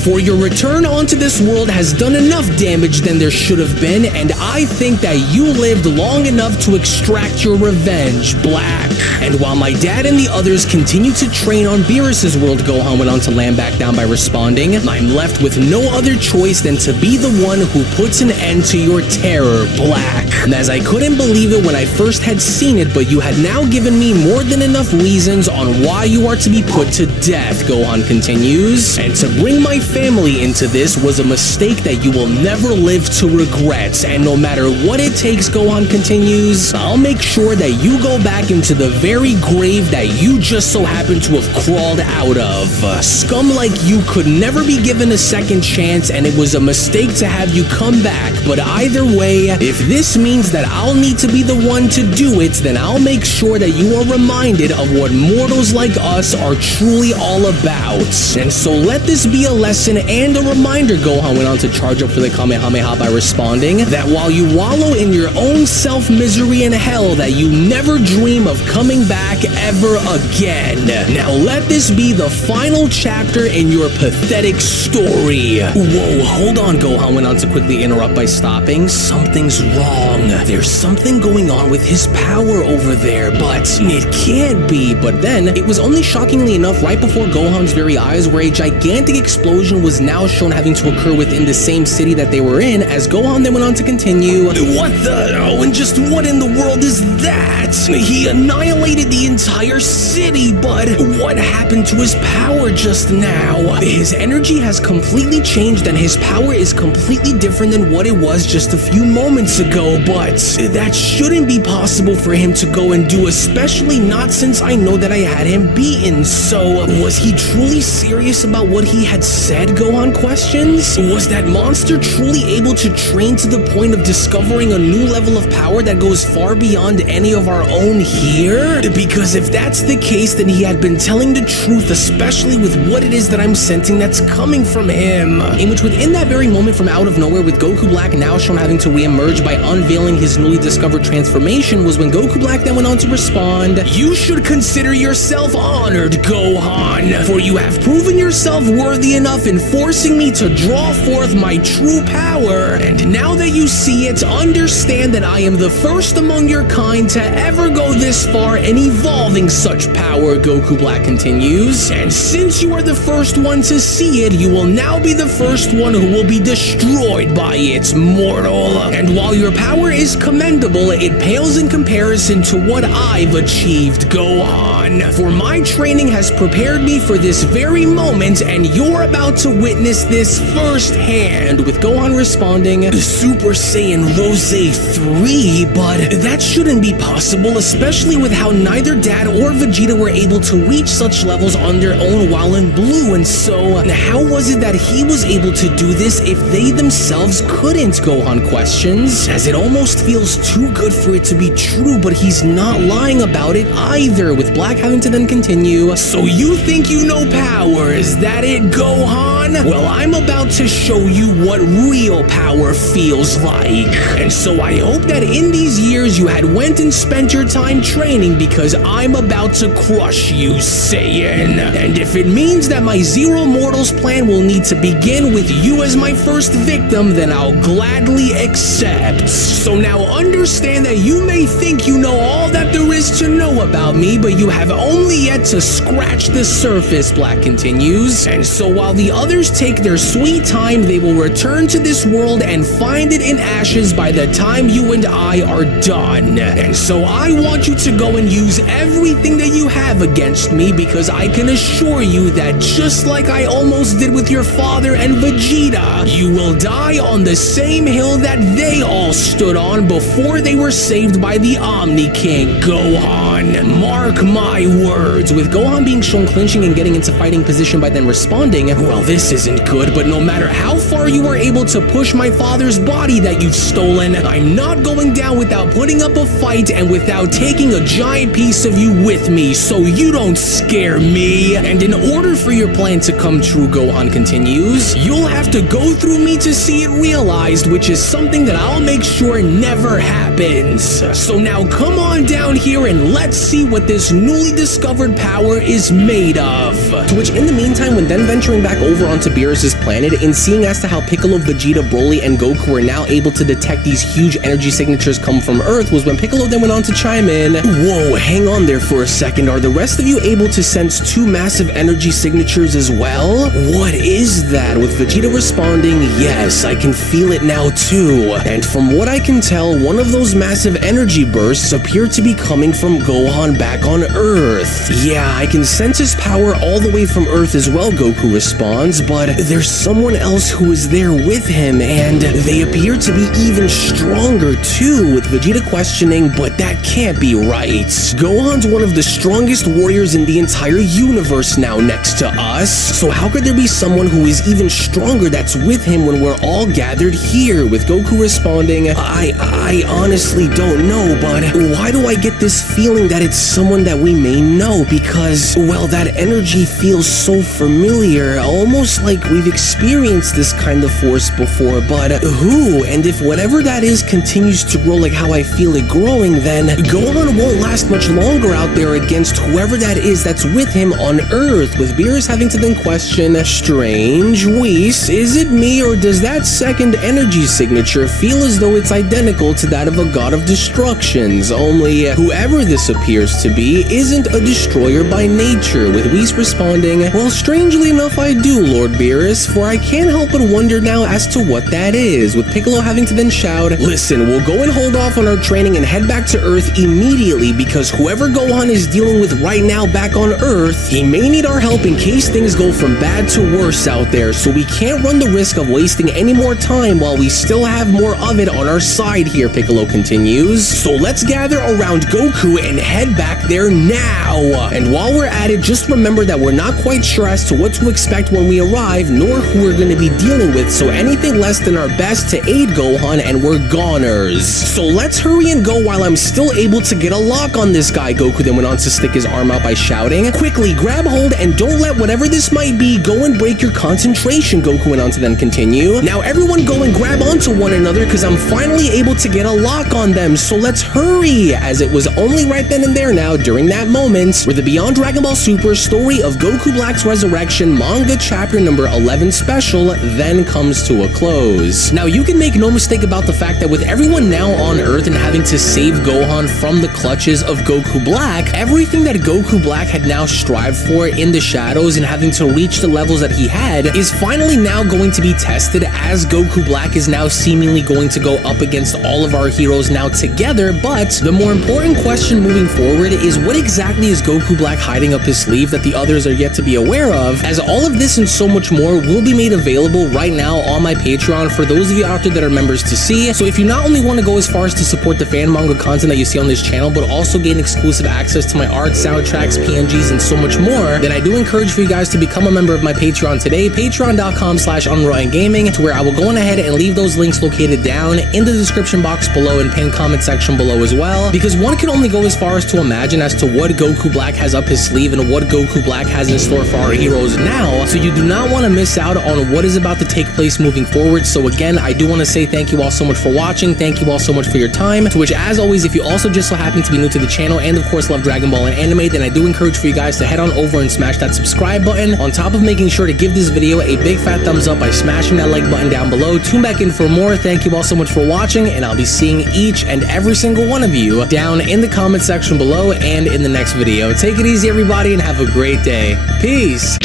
For your return onto this world has done enough damage than there should have been, and I think that you lived long enough to extract your revenge, Black. And while my dad and the others continue to train on Beerus's world, Gohan went on to land back down by responding, I'm left with no other choice than to be the one who puts an end to your terror, Black. And as I couldn't believe it when I first had seen it, but you had now given me more than enough reasons on why you are to be put to death, Gohan continues. And to bring my family into this was a mistake that you will never live to regret. And no matter what it takes, Gohan continues, I'll make sure that you go back into the very grave that you just so happen to have crawled out of. Scum like you could never be given a second chance, and it was a mistake to have you come back. But either way, if this means that I'll need to be the one to do it, then I'll make sure that you are reminded of what mortals like us are truly all about. And so let this be a lesson and a reminder, Gohan went on to charge up for the Kamehameha by responding, that while you wallow in your own self-misery and hell, that you never dream of coming back ever again. Now let this be the final chapter in your pathetic story. Whoa, hold on, Gohan went on to quickly interrupt by stopping. Something's wrong. There's something going on with his power over there, but it can't be. But then, it was only shockingly enough right before Gohan's very eyes where a gigantic explosion was now shown having to occur within the same city that they were in, as Gohan then went on to continue, what the? Oh, and just what in the world is that? He annihilated the entire city, but what happened to his power just now? His energy has completely changed and his power is completely different than what it was just a few moments ago, but that shouldn't be possible for him to go and do, especially not since I know that I had him beaten. So, was he truly serious about what he had said, Gohan questions? Was that monster truly able to train to the point of discovering a new level of power that goes far beyond any of our own here? Because if that's the case, then he had been telling the truth, especially with what it is that I'm sensing that's coming from him. In which within that very moment from out of nowhere, with Goku Black now shown having to re-emerge by unveiling his newly discovered transformation, was when Goku Black then went on to respond, you should consider yourself honored, Gohan, for you have proven yourself worthy enough in forcing me to draw forth my true power, and now that you see it, understand that I am the first among your kind to ever go this far in evolving such power, Goku Black continues, and since you are the first one to see it, you will now be the first one who will be destroyed by it, mortal. And while your power is commendable, it pales in comparison to what I've achieved, Gohan. For my training has prepared me for this very moment, and you're about to witness this firsthand, with Gohan responding, Super Saiyan Rose 3, but that shouldn't be possible, especially with how out, neither Dad or Vegeta were able to reach such levels on their own while in blue, and so how was it that he was able to do this if they themselves couldn't? Gohan questions, as it almost feels too good for it to be true, but he's not lying about it either, with Black having to then continue. So you think you know power, is that it, Gohan? Well, I'm about to show you what real power feels like. And so I hope that in these years you had went and spent your time training, because I'm about to crush you, Saiyan. And if it means that my Zero Mortals plan will need to begin with you as my first victim, then I'll gladly accept. So now understand that you may think you know all that there is to know about me, but you have only yet to scratch the surface, Black continues. And so while the others take their sweet time, they will return to this world and find it in ashes by the time you and I are done. And so I want you to go and use everything that you have against me, because I can assure you that just like I almost did with your father and Vegeta, you will die on the same hill that they all stood on before they were saved by the Omni King, Gohan. Mark my words. With Gohan being shown clinching and getting into fighting position by then responding, well, this isn't good, but no matter how far you were able to push my father's body that you've stolen, I'm not going down without putting up a fight and without taking a giant piece of you with me, so you don't scare me. And in order for your plan to come true, Gohan continues, you'll have to go through me to see it realized, which is something that I'll make sure never happens. So now come on down here and let's see what this newly discovered power is made of. To which in the meantime, when then venturing back over onto Beerus's planet and seeing as to how Piccolo, Vegeta, Broly, and Goku were now able to detect these huge energy signatures come from Earth, was when Piccolo then went on to chime in, whoa, hang on there for a second, are the rest of you able to sense two massive energy signatures as well? What is that? With Vegeta responding, yes, I can feel it now too. And from what I can tell, one of those massive energy bursts appear to be coming from Gohan back on Earth. Yeah, I can sense his power all the way from Earth as well, Goku responds, but there's someone else who is there with him, and they appear to be even stronger too, with Vegeta questioning, but that can't be right. Gohan's one of the strongest warriors in the entire universe now next to us, so how could there be someone who is even stronger that's with him when we're all gathered here? With Goku responding, I honestly don't know, but why do I get this feeling that it's someone that we may know? Because, well, that energy feels so familiar, almost like we've experienced this kind of force before, but who? And if whatever that is continues to grow like how I feel it growing, then Gohan won't last much longer out there against whoever that is that's with him on Earth, with Beerus having to then question, strange, Whis, is it me, or does that second energy signature feel as though it's identical to that of a god of destructions, only whoever this appears to be isn't a destroyer by nature, with Whis responding, well, strangely enough I do, Lord Beerus, for I can't help but wonder now as to what that is, with Piccolo having to then shout, listen, we'll go and hold off on our training and head back to Earth immediately, because whoever Gohan is dealing with right now back on Earth, he may need our help in case things go from bad to worse out there, so we can't run the risk of wasting any more time while we still have more of it on our side here, Piccolo continues. So let's gather around Goku and head back there now. And while we're at it, just remember that we're not quite sure as to what to expect when we arrive, nor who we're going to be dealing with, so anything less than our best to aid Gohan and we're goners. So let's hurry and go while I'm still able to get a lock on this guy. Goku then went on to stick his arm out by shouting, quickly grab hold and don't let whatever this might be go and break your concentration. Goku went on to then continue, now everyone go and grab onto one another, because I'm finally able to get a lock on them, so let's hurry, as it was only right then and there now during that moment where the Beyond Dragon Ball Super story of Goku Black's Resurrection manga chapter number 11 special then comes to a close. Now you can make no mistake about the fact that with everyone now on Earth and having to save Gohan from the clutches of Goku Black, everything that Goku Black had now strived for in the shadows and having to reach the levels that he had is finally now going to be tested, as Goku Black is now seemingly going to go up against all of our heroes now together. But the more important question moving forward is, what exactly is Goku Black hiding up his sleeve that the others are yet to be aware of, as all of this and so much more will be made available right now on my Patreon for those of you out there that are members to see. So if you not only want to go as far as to support the fan manga content that you see on this channel, but also also gain exclusive access to my art, soundtracks, PNGs, and so much more, then I do encourage for you guys to become a member of my Patreon today, patreon.com/unrealentgaming, to where I will go on ahead and leave those links located down in the description box below and pinned comment section below as well, because one can only go as far as to imagine as to what Goku Black has up his sleeve and what Goku Black has in store for our heroes now, so you do not want to miss out on what is about to take place moving forward. So again, I do want to say thank you all so much for watching, thank you all so much for your time, to which, as always, if you also just so happen to be new to the channel and of course love Dragon Ball and anime, then I do encourage for you guys to head on over and smash that subscribe button, on top of making sure to give this video a big fat thumbs up by smashing that like button down below. Tune back in for more. Thank you all so much for watching, and I'll be seeing each and every single one of you down in the comment section below and in the next video. Take it easy, everybody, and have a great day. Peace.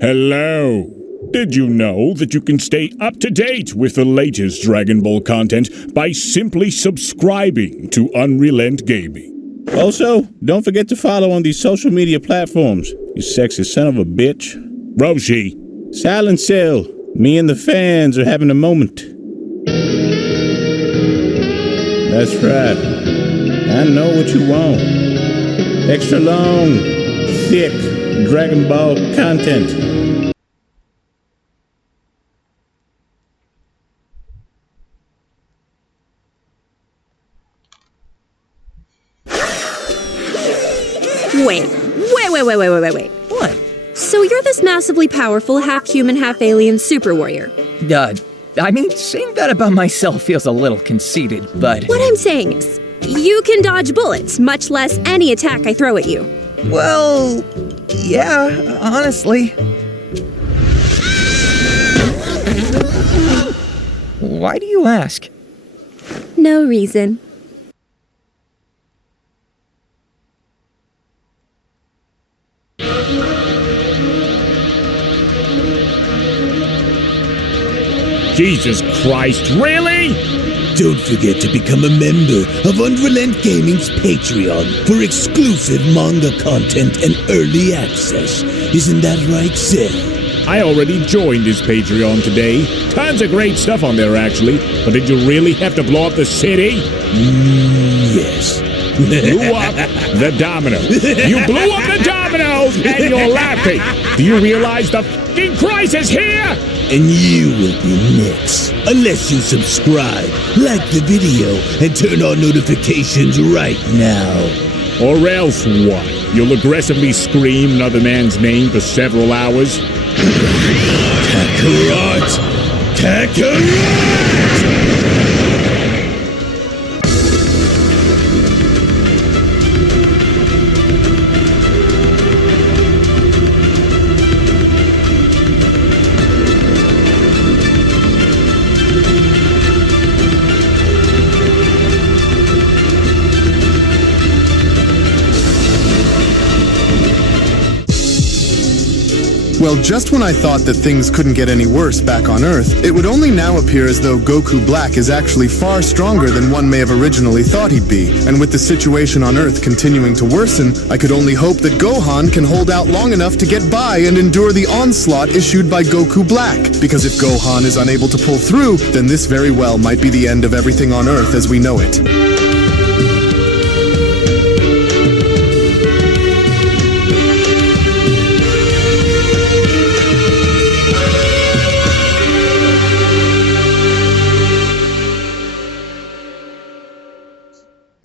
Hello. Did you know that you can stay up to date with the latest Dragon Ball content by simply subscribing to Unrelent Gaming? Also, don't forget to follow on these social media platforms, you sexy son of a bitch. Roshi. Silent Cell, me and the fans are having a moment. That's right. I know what you want. Extra long, thick Dragon Ball content. Wait. What? So you're this massively powerful, half-human, half-alien super warrior. I mean, saying that about myself feels a little conceited, but... What I'm saying is, you can dodge bullets, much less any attack I throw at you. Well, yeah, honestly. Why do you ask? No reason. Jesus Christ, really? Don't forget to become a member of Unrelent Gaming's Patreon for exclusive manga content and early access. Isn't that right, Seth? I already joined his Patreon today. Tons of great stuff on there, actually. But did you really have to blow up the city? Yes. Blew up the domino. You blew up the dominoes and you're laughing. Do you realize the f***ing crisis here? And you will be next. Unless you subscribe, like the video, and turn on notifications right now. Or else what? You'll aggressively scream another man's name for several hours? Kakarot! Kakarot! Well, just when I thought that things couldn't get any worse back on Earth, it would only now appear as though Goku Black is actually far stronger than one may have originally thought he'd be. And with the situation on Earth continuing to worsen, I could only hope that Gohan can hold out long enough to get by and endure the onslaught issued by Goku Black. Because if Gohan is unable to pull through, then this very well might be the end of everything on Earth as we know it.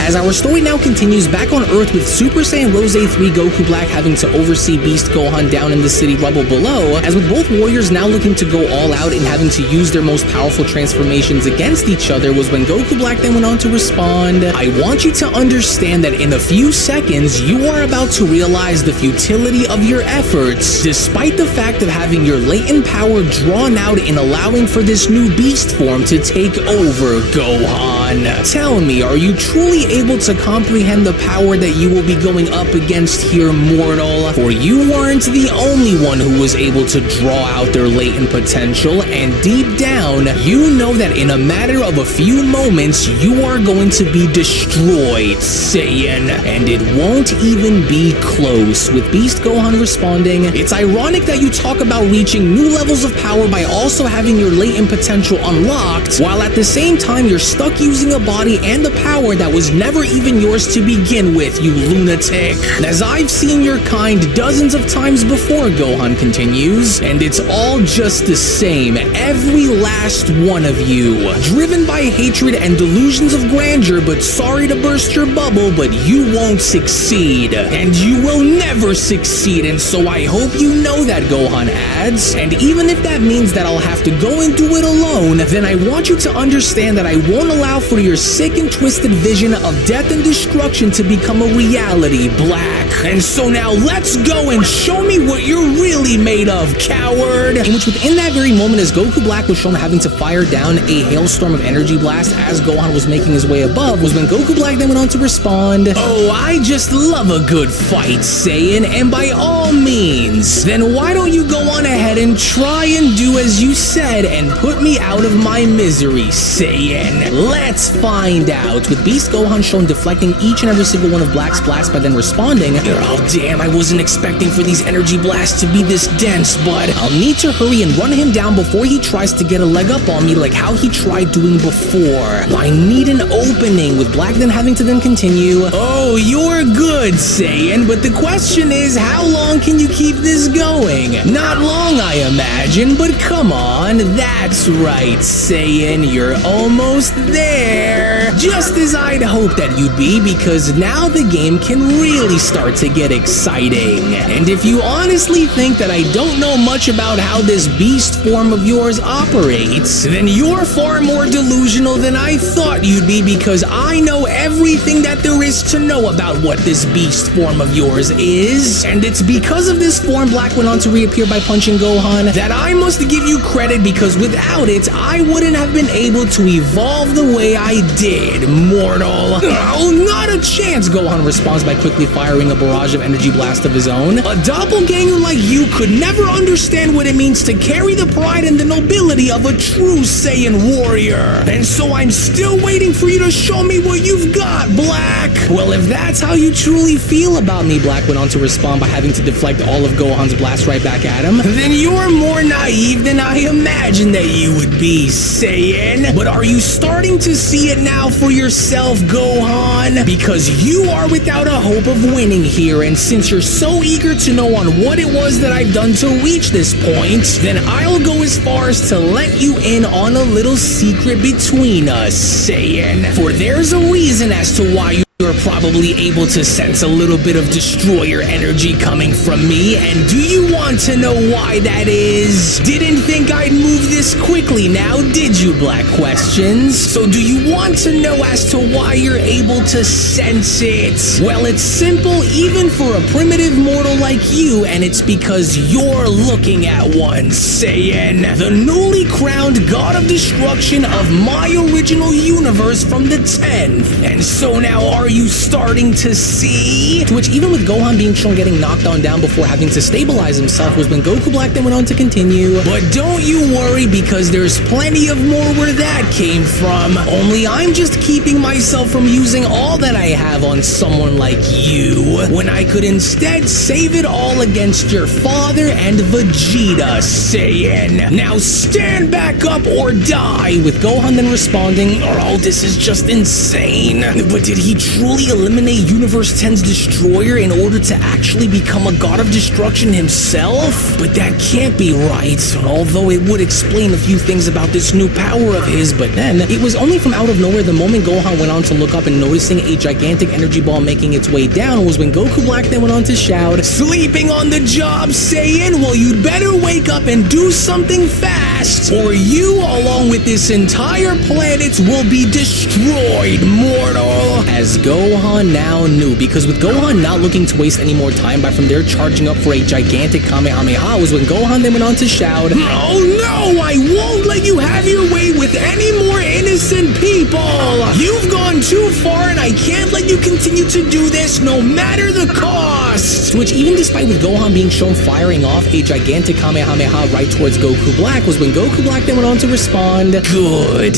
As our story now continues back on Earth with Super Saiyan Rose 3 Goku Black having to oversee Beast Gohan down in the city rubble below, as with both warriors now looking to go all out and having to use their most powerful transformations against each other, was when Goku Black then went on to respond, "I want you to understand that in a few seconds you are about to realize the futility of your efforts, despite the fact of having your latent power drawn out in allowing for this new beast form to take over, Gohan. Tell me, are you truly able to comprehend the power that you will be going up against here, mortal? For you weren't the only one who was able to draw out their latent potential, and deep down, you know that in a matter of a few moments, you are going to be destroyed, Saiyan, and it won't even be close." With Beast Gohan responding, "It's ironic that you talk about reaching new levels of power by also having your latent potential unlocked, while at the same time you're stuck using a body and a power that was never even yours to begin with, you lunatic. As I've seen your kind dozens of times before, Gohan continues, and it's all just the same, every last one of you. Driven by hatred and delusions of grandeur, but sorry to burst your bubble, but you won't succeed. And you will never succeed, and so I hope you know that, Gohan adds. And even if that means that I'll have to go and do it alone, then I want you to understand that I won't allow for your sick and twisted vision of death and destruction to become a reality, Black. And so now let's go and show me what you're really made of, coward. In which within that very moment, as Goku Black was shown having to fire down a hailstorm of energy blast as Gohan was making his way above, was when Goku Black then went on to respond, "Oh, I just love a good fight, Saiyan, and by all means, then why don't you go on ahead and try and do as you said and put me out of my misery, Saiyan. Let's find out." With Beast Gohan shown deflecting each and every single one of Black's blasts by then responding, "Oh damn, I wasn't expecting for these energy blasts to be this dense, but I'll need to hurry and run him down before he tries to get a leg up on me like how he tried doing before. I need an opening," with Black then having to then continue, "Oh, you're good, Saiyan, but the question is, how long can you keep this going? Not long, I imagine, but come on, that's right, Saiyan, you're almost there. Just as I'd hoped that you'd be, because now the game can really start to get exciting. And if you honestly think that I don't know much about how this beast form of yours operates, then you're far more delusional than I thought you'd be, because I know everything that there is to know about what this beast form of yours is. And it's because of this form," Black went on to reappear by punching Gohan, "that I must give you credit, because without it, I wouldn't have been able to evolve the way I did, mortal." "Oh, not a chance," Gohan responds by quickly firing a barrage of energy blast of his own. "A doppelganger like you could never understand what it means to carry the pride and the nobility of a true Saiyan warrior. And so I'm still waiting for you to show me what you've got, Black." "Well, if that's how you truly feel about me," Black went on to respond by having to deflect all of Gohan's blasts right back at him, "then you're more naive than I imagined that you would be, Saiyan. But are you starting to see it now for yourself, Gohan? Because you are without a hope of winning here, and since you're so eager to know on what it was that I've done to reach this point, then I'll go as far as to let you in on a little secret between us, Saiyan. For there's a reason as to why you're probably able to sense a little bit of destroyer energy coming from me, and do you want to know why that is? Didn't think I'd move this quickly now, did you, Black questions? So do you want to know as to why you're able to sense it? Well, it's simple even for a primitive mortal like you, and it's because you're looking at one, Saiyan. The newly crowned god of destruction of my original universe from the 10th. And so now are you starting to see? To which even with Gohan being shown getting knocked on down before having to stabilize himself was when Goku Black then went on to continue, "But don't you worry, because there's plenty of more where that came from. Only I'm just keeping myself from using all that I have on someone like you, when I could instead save it all against your father and Vegeta, Saiyan. Now stand back up or die," with Gohan then responding, "Oh, this is just insane. But did he truly eliminate Universe 10's destroyer in order to actually become a god of destruction himself? But that can't be right, although it would explain a few things about this new power of his." But then, it was only from out of nowhere the moment Gohan went on to look up and noticing a gigantic energy ball making its way down was when Goku Black then went on to shout, "Sleeping on the job, Saiyan? Well, you'd better wake up and do something fast, or you, along with this entire planet, will be destroyed, mortal." As Gohan now knew, because with Gohan not looking to waste any more time by from there charging up for a gigantic Kamehameha was when Gohan then went on to shout, "Oh no, I won't let you have your way with any more innocent people. You've gone too far and I can't let you continue to do this no matter the cost." To which even despite with Gohan being shown firing off a gigantic Kamehameha right towards Goku Black was when Goku Black then went on to respond, "Good,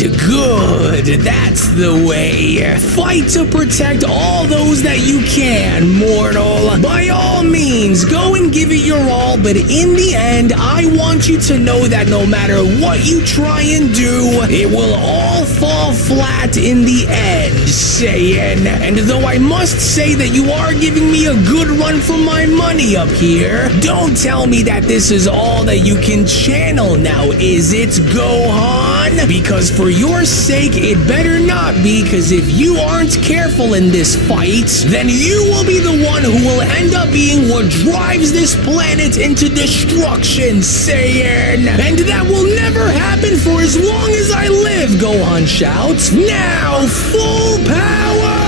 that's the way. Fight to protect protect all those that you can, mortal. By all means, go and give it your all, but in the end, I want you to know that no matter what you try and do, it will all fall flat in the end, Saiyan. And though I must say that you are giving me a good run for my money up here, don't tell me that this is all that you can channel now, is it, Gohan? Because for your sake, it better not be, because if you aren't careful in this fight, then you will be the one who will end up being what drives this planet into destruction, Saiyan. And that will never happen for as long as I live, Gohan shouts. Now, full power!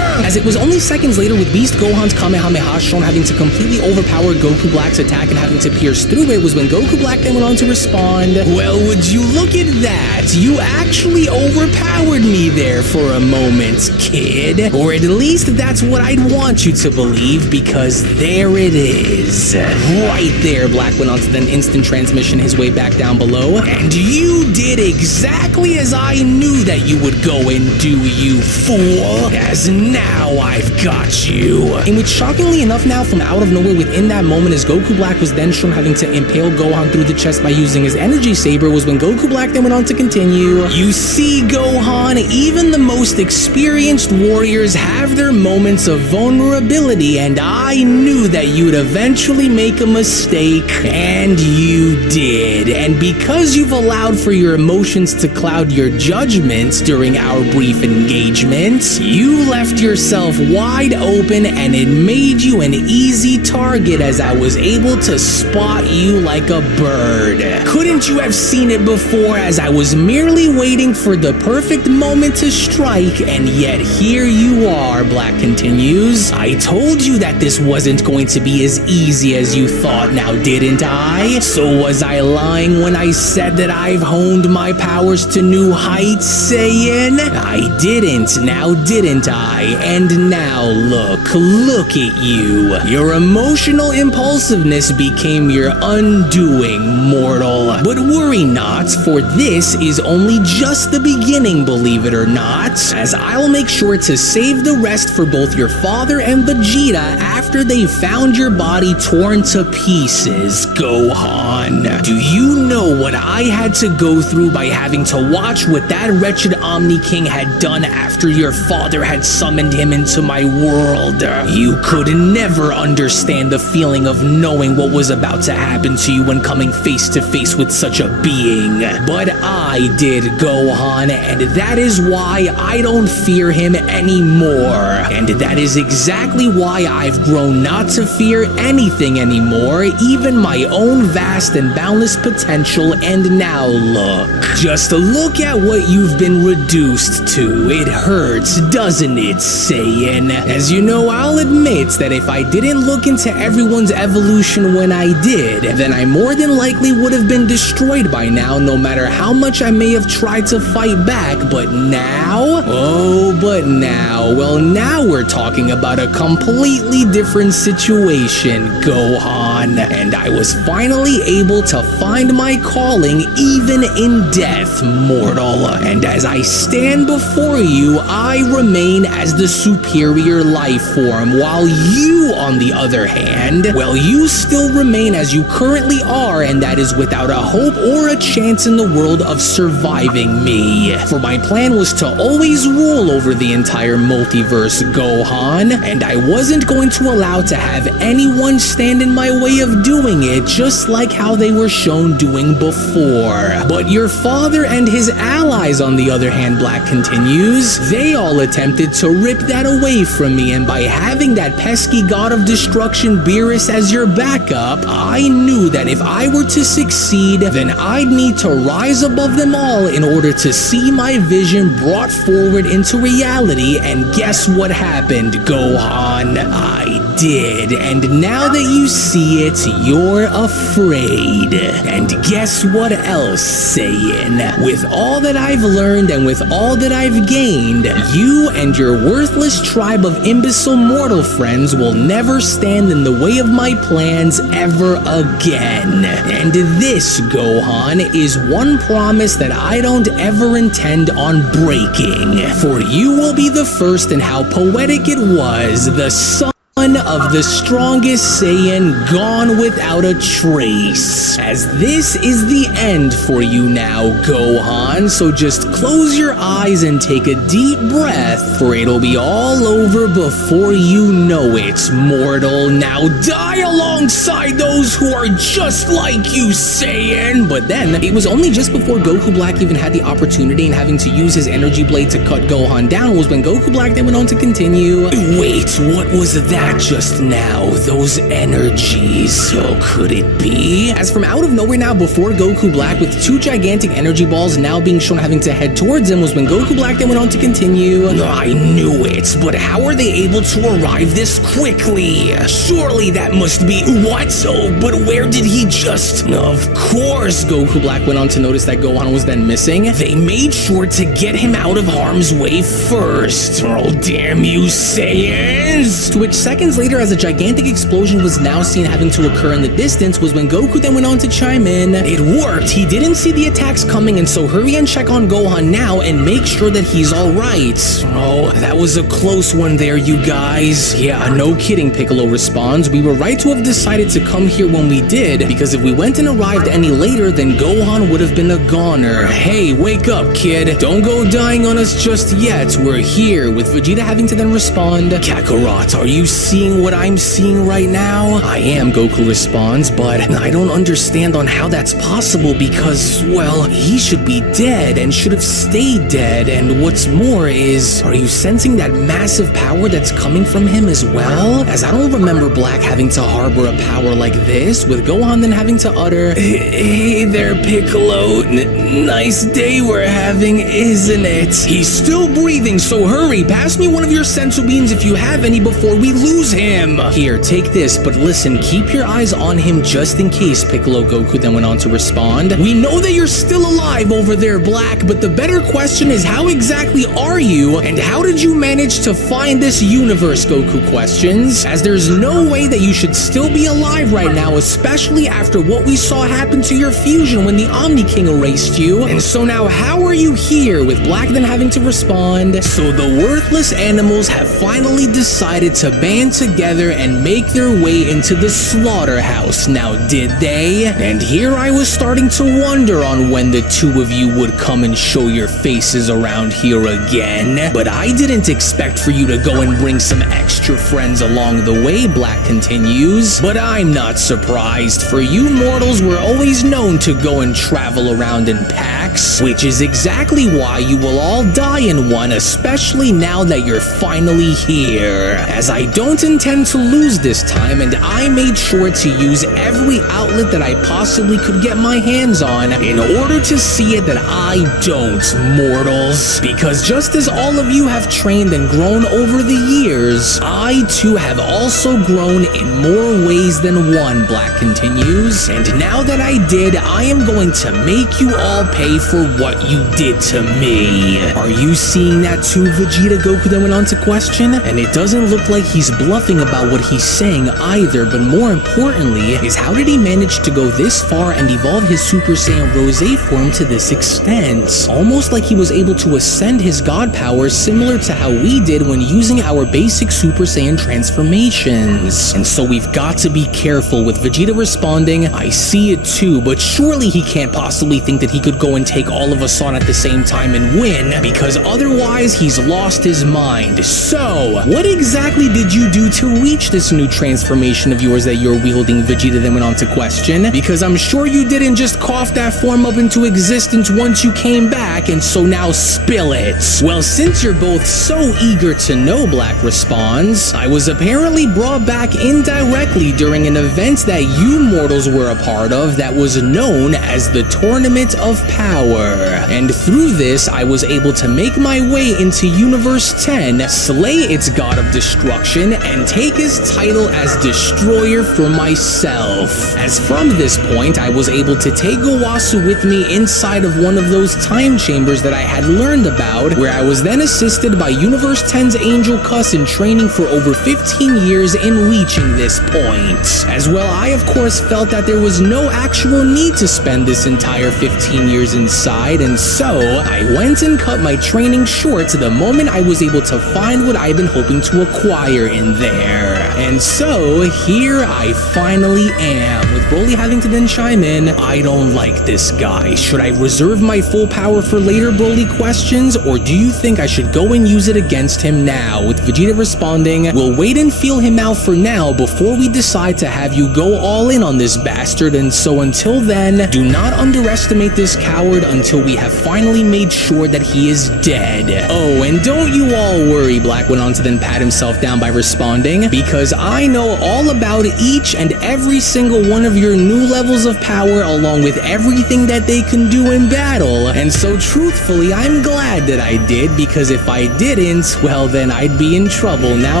As it was only seconds later, with Beast Gohan's Kamehameha shown having to completely overpower Goku Black's attack and having to pierce through it, was when Goku Black then went on to respond, well, would you look at that? You actually overpowered me there for a moment, kid. Or at least that's what I'd want you to believe, because there it is. Right there, Black went on to then instant transmission his way back down below. And you did exactly as I knew that you would go and do, you fool. As now I've got you. In which, shockingly enough now, from out of nowhere within that moment, as Goku Black was then shown having to impale Gohan through the chest by using his energy saber, was when Goku Black then went on to continue, you see, Gohan, even the most experienced warriors have their moments of vulnerability, and I knew that you'd eventually make a mistake, and you did. And because you've allowed for your emotions to cloud your judgments during our brief engagement, you left yourself wide open, and it made you an easy target as I was able to spot you like a bird. Couldn't you have seen it before, as I was merely waiting for the perfect moment to strike, and yet here you are, Black continues. I told you that this wasn't going to be as easy as you thought, now didn't I? So was I lying when I said that I've honed my powers to new heights, Saiyan? I didn't, now didn't I? And now look at you. Your emotional impulsiveness became your undoing, mortal. But worry not, for this is only just the beginning, believe it or not, as I'll make sure to save the rest for both your father and Vegeta after they've found your body torn to pieces, Gohan. Do you know what I had to go through by having to watch what that wretched Omni King had done after your father had summoned him into my world? You could never understand the feeling of knowing what was about to happen to you when coming face to face with such a being. But I did, Gohan, and that is why I don't fear him anymore. And that is exactly why I've grown not to fear anything anymore, even my own vast and boundless potential. And now look. Just look at what you've been reduced to. It hurts, doesn't it, Saiyan? As you know, I'll admit that if I didn't look into everyone's evolution when I did, then I more than likely would have been destroyed by now, no matter how much I may have tried to fight back. But now? Oh, but now. Well, now we're talking about a completely different situation, Gohan. And I was finally able to find my calling even in death, mortal. And as I stand before you, I remain as the superior life form, while you, on the other hand, well, you still remain as you currently are, and that is without a hope or a chance in the world of surviving me. For my plan was to always rule over the entire multiverse, Gohan, and I wasn't going to allow to have anyone stand in my way of doing it, just like how they were shown doing before. But your father and his allies, on the other hand, Black continues, they all attempted to rip that away from me, and by having that pesky god of destruction Beerus as your backup, I knew that if I were to succeed, then I'd need to rise above them all in order to see my vision brought forward into reality. And guess what happened, Gohan? I did, and now that you see it, you're afraid. And guess what else, Saiyan? With all that I've learned and with all that I've gained, you and your worthless tribe tribe of imbecile mortal friends will never stand in the way of my plans ever again. And this, Gohan, is one promise that I don't ever intend on breaking. For you will be the first, and how poetic it was, the son of the strongest Saiyan gone without a trace. As this is the end for you now, Gohan, so just close your eyes and take a deep breath, for it'll be all over before you know it, mortal. Now die alongside those who are just like you, Saiyan! But then, it was only just before Goku Black even had the opportunity and having to use his energy blade to cut Gohan down was when Goku Black then went on to continue. Wait, what was that just now? Those energies. Oh, could it be? As from out of nowhere now, before Goku Black, with two gigantic energy balls now being shown having to head towards him, was when Goku Black then went on to continue. I knew it, but how are they able to arrive this quickly? Surely that must be... What? Oh, but where did he just... Of course, Goku Black went on to notice that Gohan was then missing. They made sure to get him out of harm's way first. Oh, damn you, Saiyans! To which seconds later, as a gigantic explosion was now seen having to occur in the distance, was when Goku then went on to chime in. It worked! He didn't see the attacks coming, and so hurry and check on Gohan now and make sure that he's alright. Oh, that was a close one there, you guys. Yeah, no kidding, Piccolo responds. We were right to have decided to come here when we did, because if we went and arrived any later, then Gohan would have been a goner. Hey, wake up, kid. Don't go dying on us just yet. We're here, with Vegeta having to then respond. Kakarot, are you seeing what I'm seeing right now? I am, Goku responds, but I don't understand on how that's possible because, well, he should be dead and should have stayed dead, and what's more is, are you sensing that massive power that's coming from him as well? As I don't remember Black having to harbor a power like this, with Gohan then having to utter, Hey there, Piccolo, nice day we're having, isn't it? He's still breathing, so hurry, pass me one of your senzu beans if you have any before we lose him. Here, take this, but listen, keep your eyes on him just in case, Piccolo. Goku then went on to respond. We know that you're still alive over there, Black, but the better question is how exactly are you, and how did you manage to find this universe, Goku questions, as there's no way that you should still be alive right now, especially after what we saw happen to your fusion when the Omni King erased you. And so now how are you here, with Black then having to respond. So the worthless animals have finally decided to band together and make their way into the slaughterhouse, now did they? And here I was starting to wonder on when the two of you would come and show your faces around here again. But I didn't expect for you to go and bring some extra friends along the way, Black continues. But I'm not surprised, for you mortals were always known to go and travel around in packs, which is exactly why you will all die in one, especially now that you're finally here. As I don't intend to lose this time, and I made sure to use every outlet that I possibly could get my hands on in order to see it that I don't, mortals. Because just as all of you have trained and grown over the years, I too have also grown in more ways than one, Black continues. And now that I did, I am going to make you all pay for what you did to me. Are you seeing that too, Vegeta? Goku then went on to question. And it doesn't look like he's bluffing about what he's saying either, but more importantly is how did he manage to go this far and evolve his Super Saiyan Rose form to this extent? Almost like he was able to ascend his god powers similar to how we did when using our basic Super Saiyan transformations. And so we've got to be careful, with Vegeta responding, I see it too, but surely he can't possibly think that he could go and take all of us on at the same time and win, because otherwise he's lost his mind. So, what exactly did you do to reach this new transformation of yours that you're wielding, Vegeta then went on to question? Because I'm sure you didn't just cough that form up into existence once you came back, and so now spill it. Well, since you're both so eager to know, Black responds, I was apparently brought back indirectly during an event that you mortals were a part of that was known as the Tournament of Power. power. And through this, I was able to make my way into Universe 10, slay its god of destruction, and take his title as Destroyer for myself. As from this point, I was able to take Gowasu with me inside of one of those time chambers that I had learned about, where I was then assisted by Universe 10's Angel Cuss in training for over 15 years in reaching this point. As well, I of course felt that there was no actual need to spend this entire 15 years inside, and so I went and cut my training short the moment I was able to find what I've been hoping to acquire in there. And so, here I finally am, with Broly having to then chime in, I don't like this guy. Should I reserve my full power for later, Broly questions, or do you think I should go and use it against him now? With Vegeta responding, we'll wait and feel him out for now before we decide to have you go all in on this bastard, and so until then, do not underestimate this coward until we have finally made sure that he is dead. Oh, and don't you all worry, Black went on to then pat himself down by responding, because I know all about each and every single one of your new levels of power along with everything that they can do in battle, and so truthfully, I'm glad that I did, because if I didn't, well then I'd be in trouble now,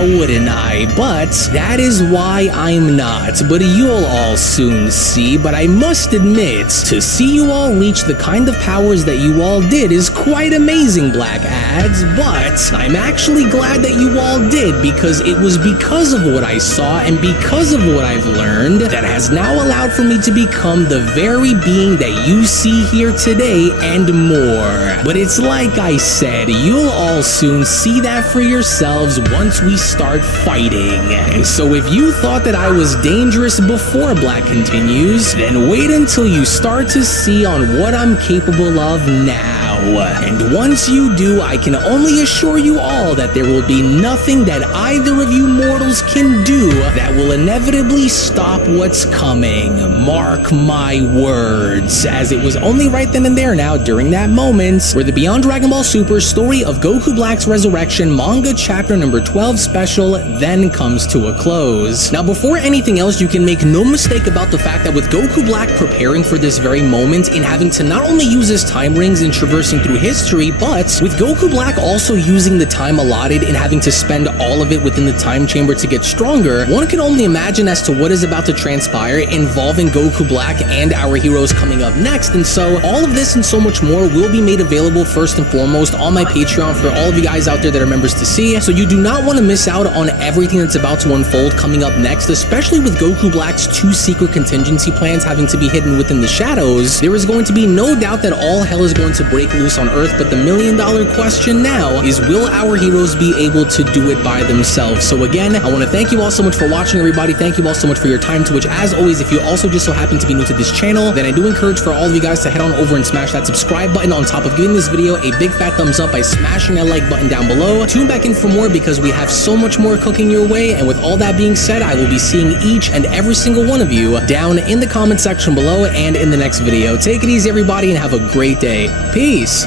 wouldn't I? But that is why I'm not, but you'll all soon see. But I must admit, to see you all reach the kind of powers that you all did is quite amazing, Black Ads, but I'm actually glad that you all did, because it was because of what I saw and because of what I've learned that has now allowed for me to become the very being that you see here today and more. But it's like I said, you'll all soon see that for yourselves once we start fighting. And so if you thought that I was dangerous before, Black continues, then wait until you start to see on what I'm capable of now. And once you do, I can only assure you all that there will be nothing that either of you mortals can do that will inevitably stop what's coming. Mark my words, as it was only right then and there now during that moment where the Beyond Dragon Ball Super Story of Goku Black's Resurrection manga chapter number 12 special then comes to a close. Now before anything else, you can make no mistake about the fact that with Goku Black preparing for this very moment in having to not only use his time rings in traversing through history, but with Goku Black also using the time allotted and having to spend all of it within the time chamber to get stronger, one can only imagine as to what is about to transpire involving Goku Black and our heroes coming up next. And so all of this and so much more will be made available first and foremost on my Patreon for all of you guys out there that are members to see, so you do not want to miss out on everything that's about to unfold coming up next, especially with Goku Black's 2 secret contingency plans having to be hidden within the shadows. There is going to be no doubt that all hell is going to break loose on Earth, but the million-dollar question now is, will our heroes be able to do it by themselves? So again, I want to thank you all so much for watching, everybody. Thank you all so much for your time, to which, as always, if you also just so happen to be new to this channel, then I do encourage for all of you guys to head on over and smash that subscribe button on top of giving this video a big fat thumbs up by smashing that like button down below. Tune back in for more, because we have so much more cooking your way, and with all that being said, I will be seeing each and every single one of you down in the comment section below and in the next video. Take it easy, everybody, and have a great day. Peace.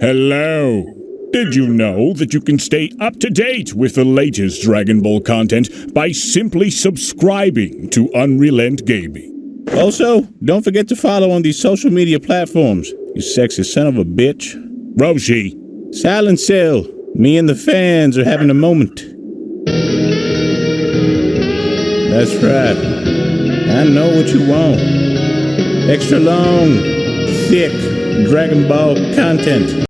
Hello. Did you know that you can stay up to date with the latest Dragon Ball content by simply subscribing to Unrelent Gaming? Also, don't forget to follow on these social media platforms, you sexy son of a bitch. Roshi. Silent Cell, me and the fans are having a moment. That's right. I know what you want. Extra long, thick Dragon Ball content.